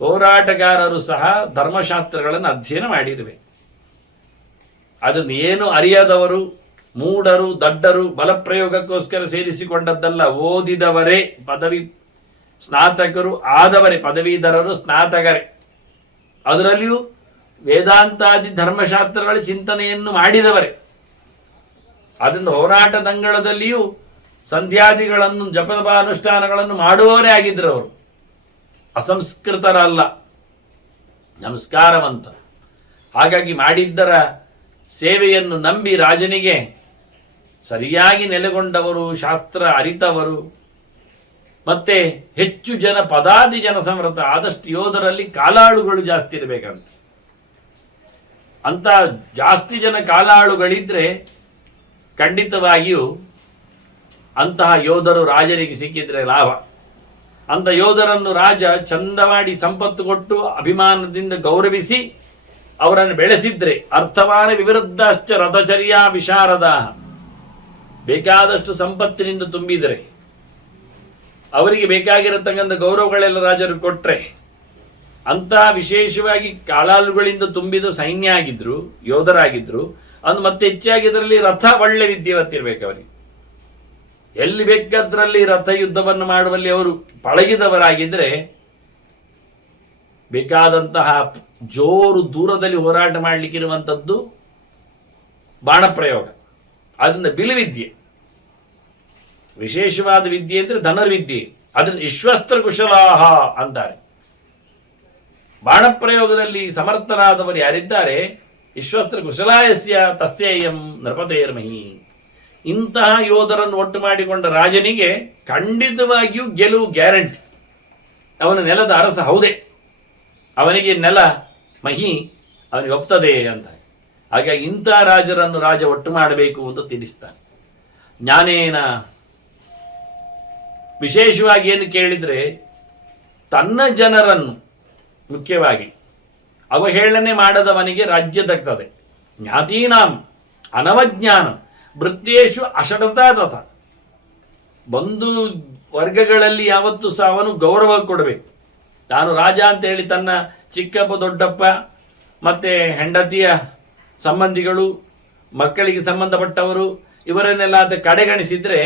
ಹೋರಾಟಗಾರರು ಸಹ ಧರ್ಮಶಾಸ್ತ್ರಗಳನ್ನು ಅಧ್ಯಯನ ಮಾಡಿರಬೇಕು. ಅದನ್ನು ಏನು ಅರಿಯದವರು, ಮೂಢರು, ದಡ್ಡರು ಬಲಪ್ರಯೋಗಕ್ಕೋಸ್ಕರ ಸೇರಿಸಿಕೊಂಡದ್ದಲ್ಲ. ಓದಿದವರೇ, ಪದವಿ ಸ್ನಾತಕರು ಆದವರೇ, ಪದವೀಧರರು, ಸ್ನಾತಕರೇ, ಅದರಲ್ಲಿಯೂ ವೇದಾಂತಾದಿ ಧರ್ಮಶಾಸ್ತ್ರಗಳ ಚಿಂತನೆಯನ್ನು ಮಾಡಿದವರೇ. ಅದರಿಂದ ಹೋರಾಟದಂಗಳದಲ್ಲಿಯೂ ಸಂಧ್ಯಾದಿಗಳನ್ನು, ಜಪದ ಅನುಷ್ಠಾನಗಳನ್ನು ಮಾಡುವವರೇ ಆಗಿದ್ದರು ಅವರು. ಅಸಂಸ್ಕೃತರಲ್ಲ, ನಮಸ್ಕಾರವಂತ. ಹಾಗಾಗಿ ಮಾಡಿದ್ದರ ಸೇವೆಯನ್ನು ನಂಬಿ ರಾಜನಿಗೆ ಸರಿಯಾಗಿ ನೆಲೆಗೊಂಡವರು, ಶಾಸ್ತ್ರ ಅರಿತವರು, ಮತ್ತೆ ಹೆಚ್ಚು ಜನ ಪದಾದಿ ಜನ ಸಂವೃತ. ಆದಷ್ಟು ಯೋಧರಲ್ಲಿ ಕಾಲಾಳುಗಳು ಜಾಸ್ತಿ ಇರಬೇಕಂತ. ಅಂತ ಜಾಸ್ತಿ ಜನ ಕಾಲಾಳುಗಳಿದ್ರೆ ಖಂಡಿತವಾಗಿಯೂ ಅಂತಹ ಯೋಧರು ರಾಜನಿಗೆ ಸಿಕ್ಕಿದ್ರೆ ಲಾಭ. ಅಂತ ಯೋಧರನ್ನು ರಾಜ ಚಂದ ಮಾಡಿ ಸಂಪತ್ತು ಕೊಟ್ಟು ಅಭಿಮಾನದಿಂದ ಗೌರವಿಸಿ ಅವರನ್ನು ಬೆಳೆಸಿದ್ರೆ, ಅರ್ಥವಾನ ವಿವೃದ್ಧಾಶ್ಚ ರಥಚರ್ಯಾ ವಿಶಾರದ. ಬೇಕಾದಷ್ಟು ಸಂಪತ್ತಿನಿಂದ ತುಂಬಿದರೆ, ಅವರಿಗೆ ಬೇಕಾಗಿರತಕ್ಕಂಥ ಗೌರವಗಳೆಲ್ಲ ರಾಜರು ಕೊಟ್ಟರೆ, ಅಂತ ವಿಶೇಷವಾಗಿ ಕಾಲಾಳುಗಳಿಂದ ತುಂಬಿದ ಸೈನ್ಯ ಆಗಿದ್ರು, ಯೋಧರಾಗಿದ್ರು. ಅದು ಮತ್ತೆ ಹೆಚ್ಚಾಗಿ ಇದರಲ್ಲಿ ರಥ ಒಳ್ಳೆ ವಿದ್ಯಾವತ್ತಿರ್ಬೇಕು ಅವರಿಗೆ. ಎಲ್ಲಿ ಬೇಕಾದ್ರಲ್ಲಿ ರಥ ಯುದ್ಧವನ್ನು ಮಾಡುವಲ್ಲಿ ಅವರು ಪಳಗಿದವರಾಗಿದ್ದರೆ ಬೇಕಾದಂತಹ ಜೋರು ದೂರದಲ್ಲಿ ಹೋರಾಟ ಮಾಡಲಿಕ್ಕಿರುವಂಥದ್ದು ಬಾಣಪ್ರಯೋಗ, ಅದರಿಂದ ಬಿಲುವಿದ್ಯೆ, ವಿಶೇಷವಾದ ವಿದ್ಯೆ ಅಂದರೆ ಧನುರ್ವಿದ್ಯೆ, ಅದನ್ನು ವಿಶ್ವಸ್ತ್ರ ಕುಶಲಾಹ ಅಂತಾರೆ. ಬಾಣಪ್ರಯೋಗದಲ್ಲಿ ಸಮರ್ಥರಾದವರು ಯಾರಿದ್ದಾರೆ, ವಿಶ್ವಸ್ತ್ರ ಕುಶಲಾಯಸ್ಯ ತಸ್ಯೇಯಂ ನೃಪತೇರ್ಮಹಿ. ಇಂತಹ ಯೋಧರನ್ನು ಒಟ್ಟು ಮಾಡಿಕೊಂಡ ರಾಜನಿಗೆ ಖಂಡಿತವಾಗಿಯೂ ಗೆಲುವು ಗ್ಯಾರಂಟಿ. ಅವನ ನೆಲದ ಅರಸ ಹೌದೇ, ಅವನಿಗೆ ನೆಲ ಮಹಿ ಅವನಿಗೆ ಒಪ್ತದೆ ಅಂತ. ಹಾಗಾಗಿ ಇಂಥ ರಾಜರನ್ನು ರಾಜ ಒಟ್ಟು ಮಾಡಬೇಕು ಅಂತ ತಿಳಿಸ್ತಾನೆ. ಜ್ಞಾನೇನ ವಿಶೇಷವಾಗಿ ಏನು ಕೇಳಿದರೆ, ತನ್ನ ಜನರನ್ನು ಮುಖ್ಯವಾಗಿ ಅವಹೇಳನೆ ಮಾಡದವನಿಗೆ ರಾಜ್ಯ ದಕ್ತದೆ. ಜ್ಞಾತೀನಾಂ ಅನವಜ್ಞಾನ ಭೃತ್ಯೇಶು ಅಷಡತಾ ತಥ. ಬಂಧು ವರ್ಗಗಳಲ್ಲಿ ಯಾವತ್ತೂ ಸಹ ಅವನು ಗೌರವ ಕೊಡಬೇಕು. ತಾನು ರಾಜ ಅಂತ ಹೇಳಿ ತನ್ನ ಚಿಕ್ಕಪ್ಪ ದೊಡ್ಡಪ್ಪ ಮತ್ತು ಹೆಂಡತಿಯ ಸಂಬಂಧಿಗಳು, ಮಕ್ಕಳಿಗೆ ಸಂಬಂಧಪಟ್ಟವರು ಇವರನ್ನೆಲ್ಲ ಅದು ಕಡೆಗಣಿಸಿದರೆ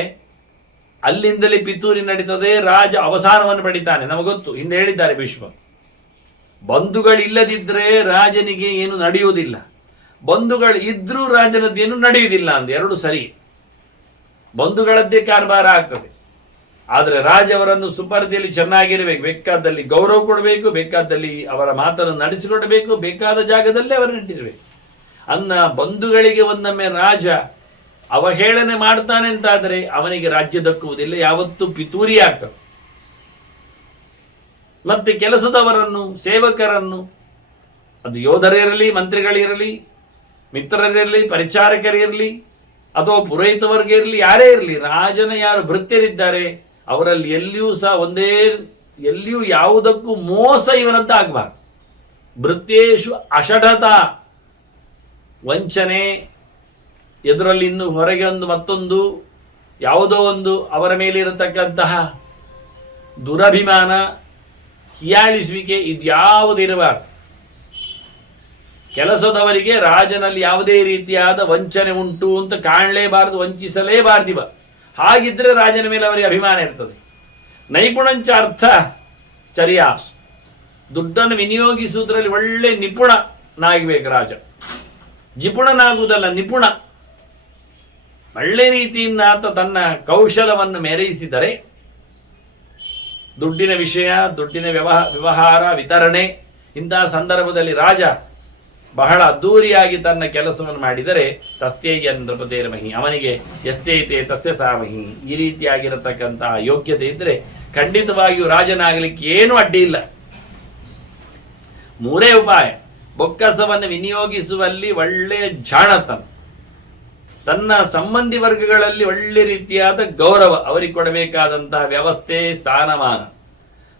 ಅಲ್ಲಿಂದಲೇ ಪಿತೂರಿ ನಡೀತದೆ, ರಾಜ ಅವಸಾನವನ್ನು ಪಡಿತಾನೆ. ನಮಗೊತ್ತು, ಹಿಂದೆ ಹೇಳಿದ್ದಾರೆ ಭೀಷ್ಮ. ಬಂಧುಗಳಿಲ್ಲದಿದ್ದರೆ ರಾಜನಿಗೆ ಏನು ನಡೆಯುವುದಿಲ್ಲ, ಬಂಧುಗಳು ಇದ್ರೂ ರಾಜನದ್ದೇನು ನಡೆಯುವುದಿಲ್ಲ ಅಂದ ಎರಡು ಸರಿ. ಬಂಧುಗಳದ್ದೇ ಕಾರ್ಬಾರ ಆಗ್ತದೆ. ಆದರೆ ರಾಜವರನ್ನು ಸುಪರ್ದಿಯಲ್ಲಿ ಚೆನ್ನಾಗಿರಬೇಕು, ಬೇಕಾದಲ್ಲಿ ಗೌರವ ಕೊಡಬೇಕು, ಬೇಕಾದಲ್ಲಿ ಅವರ ಮಾತನ್ನು ನಡೆಸಿಕೊಡಬೇಕು, ಬೇಕಾದ ಜಾಗದಲ್ಲೇ ಅವರನ್ನು ಇಟ್ಟಿರಬೇಕು. ಅನ್ನ ಬಂಧುಗಳಿಗೆ ಒಂದೊಮ್ಮೆ ರಾಜ ಅವಹೇಳನೆ ಮಾಡ್ತಾನೆ ಅಂತಾದರೆ ಅವನಿಗೆ ರಾಜ್ಯ ದಕ್ಕುವುದಿಲ್ಲ, ಯಾವತ್ತೂ ಪಿತೂರಿ ಆಗ್ತದೆ. ಮತ್ತೆ ಕೆಲಸದವರನ್ನು, ಸೇವಕರನ್ನು, ಅದು ಯೋಧರಿರಲಿ, ಮಂತ್ರಿಗಳಿರಲಿ, ಮಿತ್ರರಿರಲಿ, ಪರಿಚಾರಕರಿರಲಿ, ಅಥವಾ ಪುರೋಹಿತ ವರ್ಗ ಇರಲಿ, ಯಾರೇ ಇರಲಿ, ರಾಜನ ಯಾರು ಭೃತ್ಯರಿದ್ದಾರೆ ಅವರಲ್ಲಿ ಎಲ್ಲಿಯೂ ಯಾವುದಕ್ಕೂ ಮೋಸ ಇವನದ್ದು ಆಗಬಾರ್ದು. ಭೃತ್ಯೇಶು ಅಷಢತ, ವಂಚನೆ, ಎದುರಲ್ಲಿ ಇನ್ನು ಹೊರಗೆ ಒಂದು ಮತ್ತೊಂದು ಯಾವುದೋ ಒಂದು ಅವರ ಮೇಲಿರತಕ್ಕಂತಹ ದುರಭಿಮಾನ, ಹೀಯಾಳಿಸುವಿಕೆ ಇದ್ಯಾವುದಿರಬಾರ್ದು. ಕೆಲಸದವರಿಗೆ ರಾಜನಲ್ಲಿ ಯಾವುದೇ ರೀತಿಯಾದ ವಂಚನೆ ಉಂಟು ಅಂತ ಕಾಣಲೇಬಾರದು, ವಂಚಿಸಲೇಬಾರ್ದಿವ. ಹಾಗಿದ್ರೆ ರಾಜನ ಮೇಲೆ ಅವರಿಗೆ ಅಭಿಮಾನ ಇರ್ತದೆ. ನೈಪುಣಂಚ ಅರ್ಥ ಚರ್ಯಾಸ್, ದುಡ್ಡನ್ನು ವಿನಿಯೋಗಿಸುವುದರಲ್ಲಿ ಒಳ್ಳೆ ನಿಪುಣನಾಗಬೇಕು ರಾಜ. ಜಿಪುಣನಾಗುವುದಲ್ಲ, ನಿಪುಣ. ಒಳ್ಳೆ ರೀತಿಯಿಂದ ಆತ ತನ್ನ ಕೌಶಲವನ್ನು ಮೆರೆಯಿಸಿದರೆ ದುಡ್ಡಿನ ವಿಷಯ, ದುಡ್ಡಿನ ವ್ಯವಹಾರ, ವಿತರಣೆ, ಇಂತಹ ಸಂದರ್ಭದಲ್ಲಿ ರಾಜ ಬಹಳ ಅದ್ದೂರಿಯಾಗಿ ತನ್ನ ಕೆಲಸವನ್ನು ಮಾಡಿದರೆ ತಸ್ಯೈಯ ನೃಪತೇರ್ಮಹಿ, ಅವನಿಗೆ ಯಸ್ಯೈತೆ ತಸ್ಯ ಸಾಮಹಿ, ಈ ರೀತಿಯಾಗಿರತಕ್ಕಂತಹ ಯೋಗ್ಯತೆ ಇದ್ದರೆ ಖಂಡಿತವಾಗಿಯೂ ರಾಜನಾಗಲಿಕ್ಕೆ ಏನೂ ಅಡ್ಡಿ ಇಲ್ಲ. ಮೂರೇ ಉಪಾಯ: ಬೊಕ್ಕಸವನ್ನು ವಿನಿಯೋಗಿಸುವಲ್ಲಿ ಒಳ್ಳೆಯ ಜಾಣತನ, ತನ್ನ ಸಂಬಂಧಿ ವರ್ಗಗಳಲ್ಲಿ ಒಳ್ಳೆ ರೀತಿಯಾದ ಗೌರವ, ಅವರಿಗೆ ಕೊಡಬೇಕಾದಂತಹ ವ್ಯವಸ್ಥೆ, ಸ್ಥಾನಮಾನ,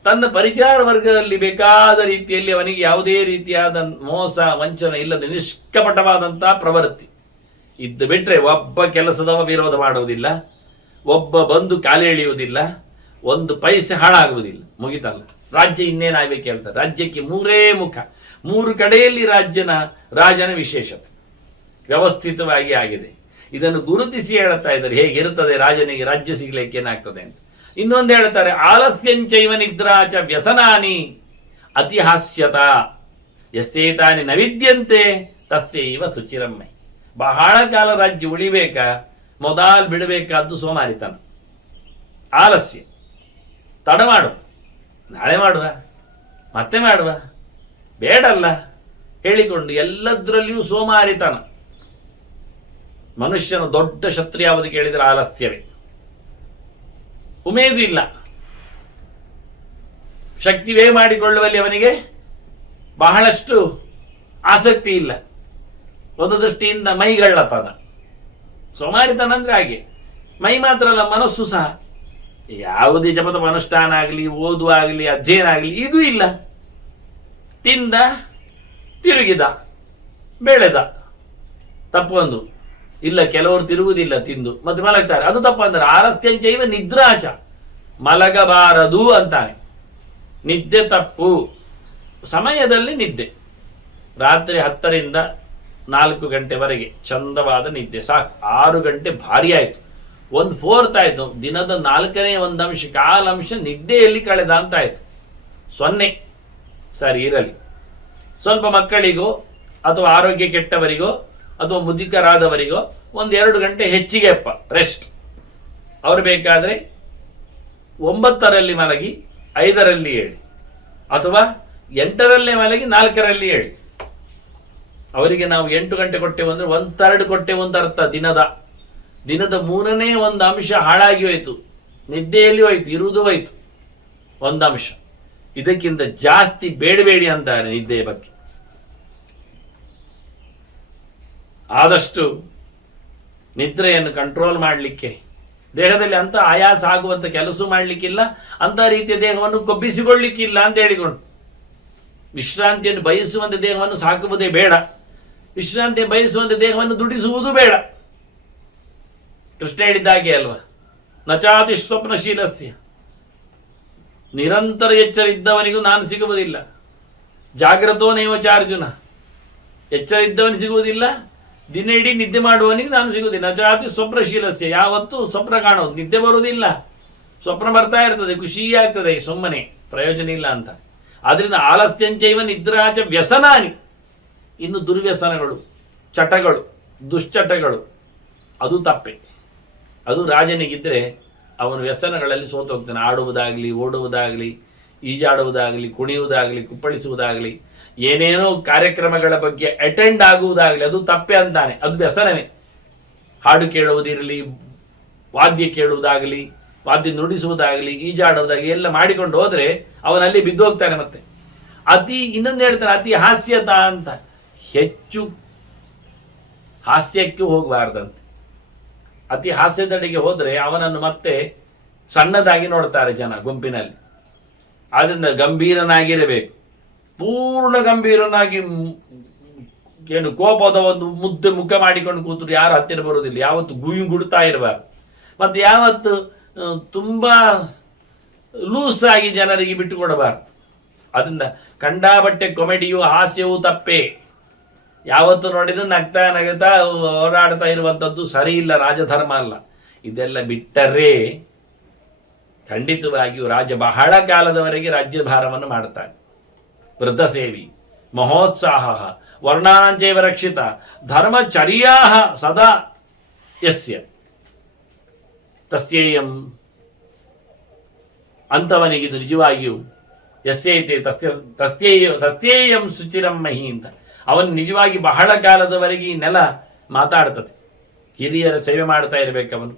ತನ್ನ ಪರಿಚಾರ ವರ್ಗದಲ್ಲಿ ಬೇಕಾದ ರೀತಿಯಲ್ಲಿ ಅವನಿಗೆ ಯಾವುದೇ ರೀತಿಯಾದ ಮೋಸ ವಂಚನೆ ಇಲ್ಲದೆ ನಿಷ್ಕಪಟವಾದಂತಹ ಪ್ರವೃತ್ತಿ ಇದ್ದು ಬಿಟ್ಟರೆ ಒಬ್ಬ ಕೆಲಸದವ ವಿರೋಧ ಮಾಡುವುದಿಲ್ಲ, ಒಬ್ಬ ಬಂದು ಕಾಲು ಎಳೆಯುವುದಿಲ್ಲ, ಒಂದು ಪೈಸೆ ಹಾಳಾಗುವುದಿಲ್ಲ, ಮುಗಿತಲ್ಲ. ರಾಜ್ಯ ಇನ್ನೇನಾಗಬೇಕು ಹೇಳ್ತಾರೆ. ರಾಜ್ಯಕ್ಕೆ ಮೂರೇ ಮುಖ, ಮೂರು ಕಡೆಯಲ್ಲಿ ರಾಜನ ವಿಶೇಷತೆ ವ್ಯವಸ್ಥಿತವಾಗಿ ಆಗಿದೆ. ಇದನ್ನು ಗುರುತಿಸಿ ಹೇಳುತ್ತಾ ಇದ್ದಾರೆ, ಹೇಗಿರುತ್ತದೆ ರಾಜನಿಗೆ ರಾಜ್ಯ ಸಿಗಲಿಕ್ಕೆ ಏನಾಗ್ತದೆ ಅಂತ. ಇನ್ನೊಂದು ಹೇಳ್ತಾರೆ, ಆಲಸ್ಯಂಚೈವ ನಿದ್ರಾಚ ವ್ಯಸನಾನಿ ಅತಿಹಾಸ್ಯತ ಯಸ್ಯೇತಾನಿ ನವಿದ್ಯಂತೆ ತಸ್ಯೈವ ಸುಚಿರಮ್ಮೈ. ಬಹಳ ಕಾಲ ರಾಜ್ಯ ಉಳಿಬೇಕಾ, ಮೊದಲು ಬಿಡಬೇಕಾದ್ದು ಸೋಮಾರಿತನ, ಆಲಸ್ಯ, ತಡ ಮಾಡುವ, ನಾಳೆ ಮಾಡುವ, ಮತ್ತೆ ಮಾಡುವ, ಬೇಡಲ್ಲ ಹೇಳಿಕೊಂಡು ಎಲ್ಲದರಲ್ಲಿಯೂ ಸೋಮಾರಿತನ. ಮನುಷ್ಯನ ದೊಡ್ಡ ಶತ್ರು ಯಾವುದು ಕೇಳಿದರೆ ಆಲಸ್ಯವೇ. ಉಮೇದು ಇಲ್ಲ, ಶಕ್ತಿವೇ ಮಾಡಿಕೊಳ್ಳುವಲ್ಲಿ ಅವನಿಗೆ ಬಹಳಷ್ಟು ಆಸಕ್ತಿ ಇಲ್ಲ. ಒಂದು ದೃಷ್ಟಿಯಿಂದ ಮೈಗಳ್ಳತನ, ಸೋಮಾರಿತನ ಅಂದರೆ ಹಾಗೆ. ಮೈ ಮಾತ್ರ ಅಲ್ಲ, ಮನಸ್ಸು ಸಹ. ಯಾವುದೇ ಜಪದ ಅನುಷ್ಠಾನ ಆಗಲಿ, ಓದುವ ಆಗಲಿ, ಅಧ್ಯಯನ ಆಗಲಿ, ಇದು ಇಲ್ಲ. ತಿಂದ, ತಿರುಗಿದ, ಬೆಳೆದ. ತಪ್ಪೊಂದು ಇಲ್ಲ, ಕೆಲವರು ತಿರುಗುವುದಿಲ್ಲ, ತಿಂದು ಮತ್ತೆ ಮಲಗ್ತಾರೆ, ಅದು ತಪ್ಪಂದ್ರೆ. ಆಲಸ್ಯಂಚೈವ ನಿದ್ರಾಚ, ಮಲಗಬಾರದು ಅಂತಾನೆ. ನಿದ್ದೆ ತಪ್ಪು. ಸಮಯದಲ್ಲಿ ನಿದ್ದೆ, ರಾತ್ರಿ 10ರಿಂದ 4 ಗಂಟೆವರೆಗೆ ಚಂದವಾದ ನಿದ್ದೆ ಸಾಕು. 6 ಗಂಟೆ ಭಾರಿ ಆಯಿತು, 1/4 ಆಯಿತು. ದಿನದ 4ನೇ 1 ಅಂಶ, 1/4 ಅಂಶ ನಿದ್ದೆಯಲ್ಲಿ ಕಳೆದ ಅಂತ ಆಯಿತು. 0 ಸರಿ ಇರಲಿ. ಸ್ವಲ್ಪ ಮಕ್ಕಳಿಗೋ ಅಥವಾ ಆರೋಗ್ಯ ಕೆಟ್ಟವರಿಗೋ ಅಥವಾ ಮುದುಕರಾದವರಿಗೋ 1-2 ಗಂಟೆ ಹೆಚ್ಚಿಗೆ ರೆಸ್ಟ್. ಅವರು ಬೇಕಾದರೆ 9ರಲ್ಲಿ ಮಲಗಿ 5ರಲ್ಲಿ ಹೇಳಿ, ಅಥವಾ 8ರಲ್ಲೇ ಮಲಗಿ 4ರಲ್ಲಿ ಹೇಳಿ. ಅವರಿಗೆ ನಾವು 8 ಗಂಟೆ ಕೊಟ್ಟೆವು ಅಂದರೆ 1/3 ಕೊಟ್ಟೆವು ಅಂತ ಅರ್ಥ. ದಿನದ 3ನೇ ಒಂದು ಅಂಶ ಹಾಳಾಗಿ ಹೋಯಿತು, ನಿದ್ದೆಯಲ್ಲಿ ಹೋಯ್ತು, ಇರುವುದು ಹೋಯ್ತು ಒಂದು ಅಂಶ. ಇದಕ್ಕಿಂತ ಜಾಸ್ತಿ ಬೇಡಬೇಡಿ ಅಂತಾರೆ ನಿದ್ದೆಯ ಬಗ್ಗೆ. ಆದಷ್ಟು ನಿದ್ರೆಯನ್ನು ಕಂಟ್ರೋಲ್ ಮಾಡಲಿಕ್ಕೆ, ದೇಹದಲ್ಲಿ ಅಂತ ಆಯಾಸ ಆಗುವಂಥ ಕೆಲಸ ಮಾಡಲಿಕ್ಕಿಲ್ಲ, ಅಂಥ ರೀತಿಯ ದೇಹವನ್ನು ಕೊಬ್ಬಿಸಿಕೊಳ್ಳಿಕ್ಕಿಲ್ಲ ಅಂತ ಹೇಳಿಕೊಂಡು ವಿಶ್ರಾಂತಿಯನ್ನು ಬಯಸುವಂತೆ ದೇಹವನ್ನು ಸಾಕುವುದೇ ಬೇಡ, ವಿಶ್ರಾಂತಿ ಬಯಸುವಂತೆ ದೇಹವನ್ನು ದುಡಿಸುವುದು ಬೇಡ. ಕೃಷ್ಣ ಹೇಳಿದ್ದಾಗೆ ಅಲ್ವಾ, ನಚಾತಿ ಸ್ವಪ್ನಶೀಲಸ್ಯ, ನಿರಂತರ ಎಚ್ಚರ ಇದ್ದವನಿಗೂ ನಾನು ಸಿಗುವುದಿಲ್ಲ. ಜಾಗ್ರತೋ ನೈವಚಾರ್ಜುನ, ಎಚ್ಚರ ಇದ್ದವನಿಗೆ ಸಿಗುವುದಿಲ್ಲ, ದಿನ ಇಡೀ ನಿದ್ದೆ ಮಾಡುವವನಿಗೆ ನಾನು ಸಿಗುವುದಿಲ್ಲ. ನಚಾತಿ ಸ್ವಪ್ನಶೀಲಸ್ಯ, ಯಾವತ್ತೂ ಸ್ವಪ್ನ ಕಾಣೋದು, ನಿದ್ದೆ ಬರುವುದಿಲ್ಲ, ಸ್ವಪ್ನ ಬರ್ತಾ ಇರ್ತದೆ, ಖುಷಿ ಆಗ್ತದೆ, ಸುಮ್ಮನೆ ಪ್ರಯೋಜನ ಇಲ್ಲ ಅಂತ. ಆದ್ರಿಂದ ಆಲಸ್ಯಂಚೈವ ನಿದ್ರಾಚ ವ್ಯಸನಾನಿ, ಇನ್ನು ದುರ್ವ್ಯಸನಗಳು, ಚಟಗಳು, ದುಶ್ಚಟಗಳು, ಅದು ತಪ್ಪೆ. ಅದು ರಾಜನಿಗಿದ್ರೆ ಅವನು ವ್ಯಸನಗಳಲ್ಲಿ ಸೋತು ಹೋಗ್ತಾನೆ. ಆಡುವುದಾಗಲಿ, ಓಡುವುದಾಗಲಿ, ಈಜಾಡುವುದಾಗಲಿ, ಕುಣಿಯುವುದಾಗಲಿ, ಕುಪ್ಪಳಿಸುವುದಾಗಲಿ, ಏನೇನೋ ಕಾರ್ಯಕ್ರಮಗಳ ಬಗ್ಗೆ ಅಟೆಂಡ್ ಆಗುವುದಾಗಲಿ, ಅದು ತಪ್ಪೆ ಅಂತಾನೆ, ಅದು ವ್ಯಸನವೇ. ಹಾಡು ಕೇಳುವುದಿರಲಿ, ವಾದ್ಯ ಕೇಳುವುದಾಗಲಿ, ವಾದ್ಯ ನುಡಿಸುವುದಾಗಲಿ, ಈಜಾಡುವುದಾಗಲಿ ಎಲ್ಲ ಮಾಡಿಕೊಂಡು ಹೋದರೆ ಅವನಲ್ಲಿ ಬಿದ್ದು ಹೋಗ್ತಾನೆ. ಮತ್ತೆ ಇನ್ನೊಂದು ಹೇಳ್ತಾನೆ, ಅತಿ ಹಾಸ್ಯತ ಅಂತ, ಹೆಚ್ಚು ಹಾಸ್ಯಕ್ಕೆ ಹೋಗಬಾರ್ದಂತೆ. ಅತಿ ಹಾಸ್ಯದಡಿಗೆ ಹೋದರೆ ಅವನನ್ನು ಮತ್ತೆ ಸಣ್ಣದಾಗಿ ನೋಡ್ತಾರೆ ಜನ ಗುಂಪಿನಲ್ಲಿ. ಆದ್ದರಿಂದ ಗಂಭೀರನಾಗಿರಬೇಕು, ಪೂರ್ಣ ಗಂಭೀರನಾಗಿ, ಏನು ಕೋಪದ ಒಂದು ಮುದ್ದೆ ಮುಖ ಮಾಡಿಕೊಂಡು ಕೂತರು ಯಾರು ಹತ್ತಿರ ಬರುವುದಿಲ್ಲ. ಯಾವತ್ತು ಗುಡುತ್ತಾ ಇರಬಾರ್ದು, ಮತ್ತು ಯಾವತ್ತು ತುಂಬ ಲೂಸ್ ಆಗಿ ಜನರಿಗೆ ಬಿಟ್ಟು ಕೊಡಬಾರ್ದು. ಅದರಿಂದ ಕಂಡಾಬಟ್ಟೆ ಕಾಮಿಡಿಯು ಹಾಸ್ಯವೂ ತಪ್ಪೇ. ಯಾವತ್ತು ನೋಡಿದ್ರು ನಗ್ತಾ ಹೋರಾಡ್ತಾ ಇರುವಂಥದ್ದು ಸರಿ ಇಲ್ಲ, ರಾಜಧರ್ಮ ಅಲ್ಲ. ಇದೆಲ್ಲ ಬಿಟ್ಟರೆ ಖಂಡಿತವಾಗಿಯೂ ರಾಜ ಬಹಳ ಕಾಲದವರೆಗೆ ರಾಜ್ಯಭಾರವನ್ನು ಮಾಡ್ತಾನೆ. ವೃದ್ಧ ಸೇವಿ ಮಹೋತ್ಸಾಹ ವರ್ಣಾಂಚೈವ ರಕ್ಷಿತ ಧರ್ಮಚರ್ಯಾ ಸದಾ ಯಸ್ಯ ತಸ್ಯೇಯಂ, ಅಂಥವನಿಗಿದು ನಿಜವಾಗಿಯೂ ಯಸ್ಯೈತೆ ತಸ್ಯೇಯಂ ಶುಚಿರಂ ಮಹಿ ಅಂತ. ಅವನು ನಿಜವಾಗಿ ಬಹಳ ಕಾಲದವರೆಗೆ ಈ ನೆಲ ಮಾತಾಡ್ತದೆ. ಹಿರಿಯರ ಸೇವೆ ಮಾಡ್ತಾ ಇರಬೇಕು ಅವನು.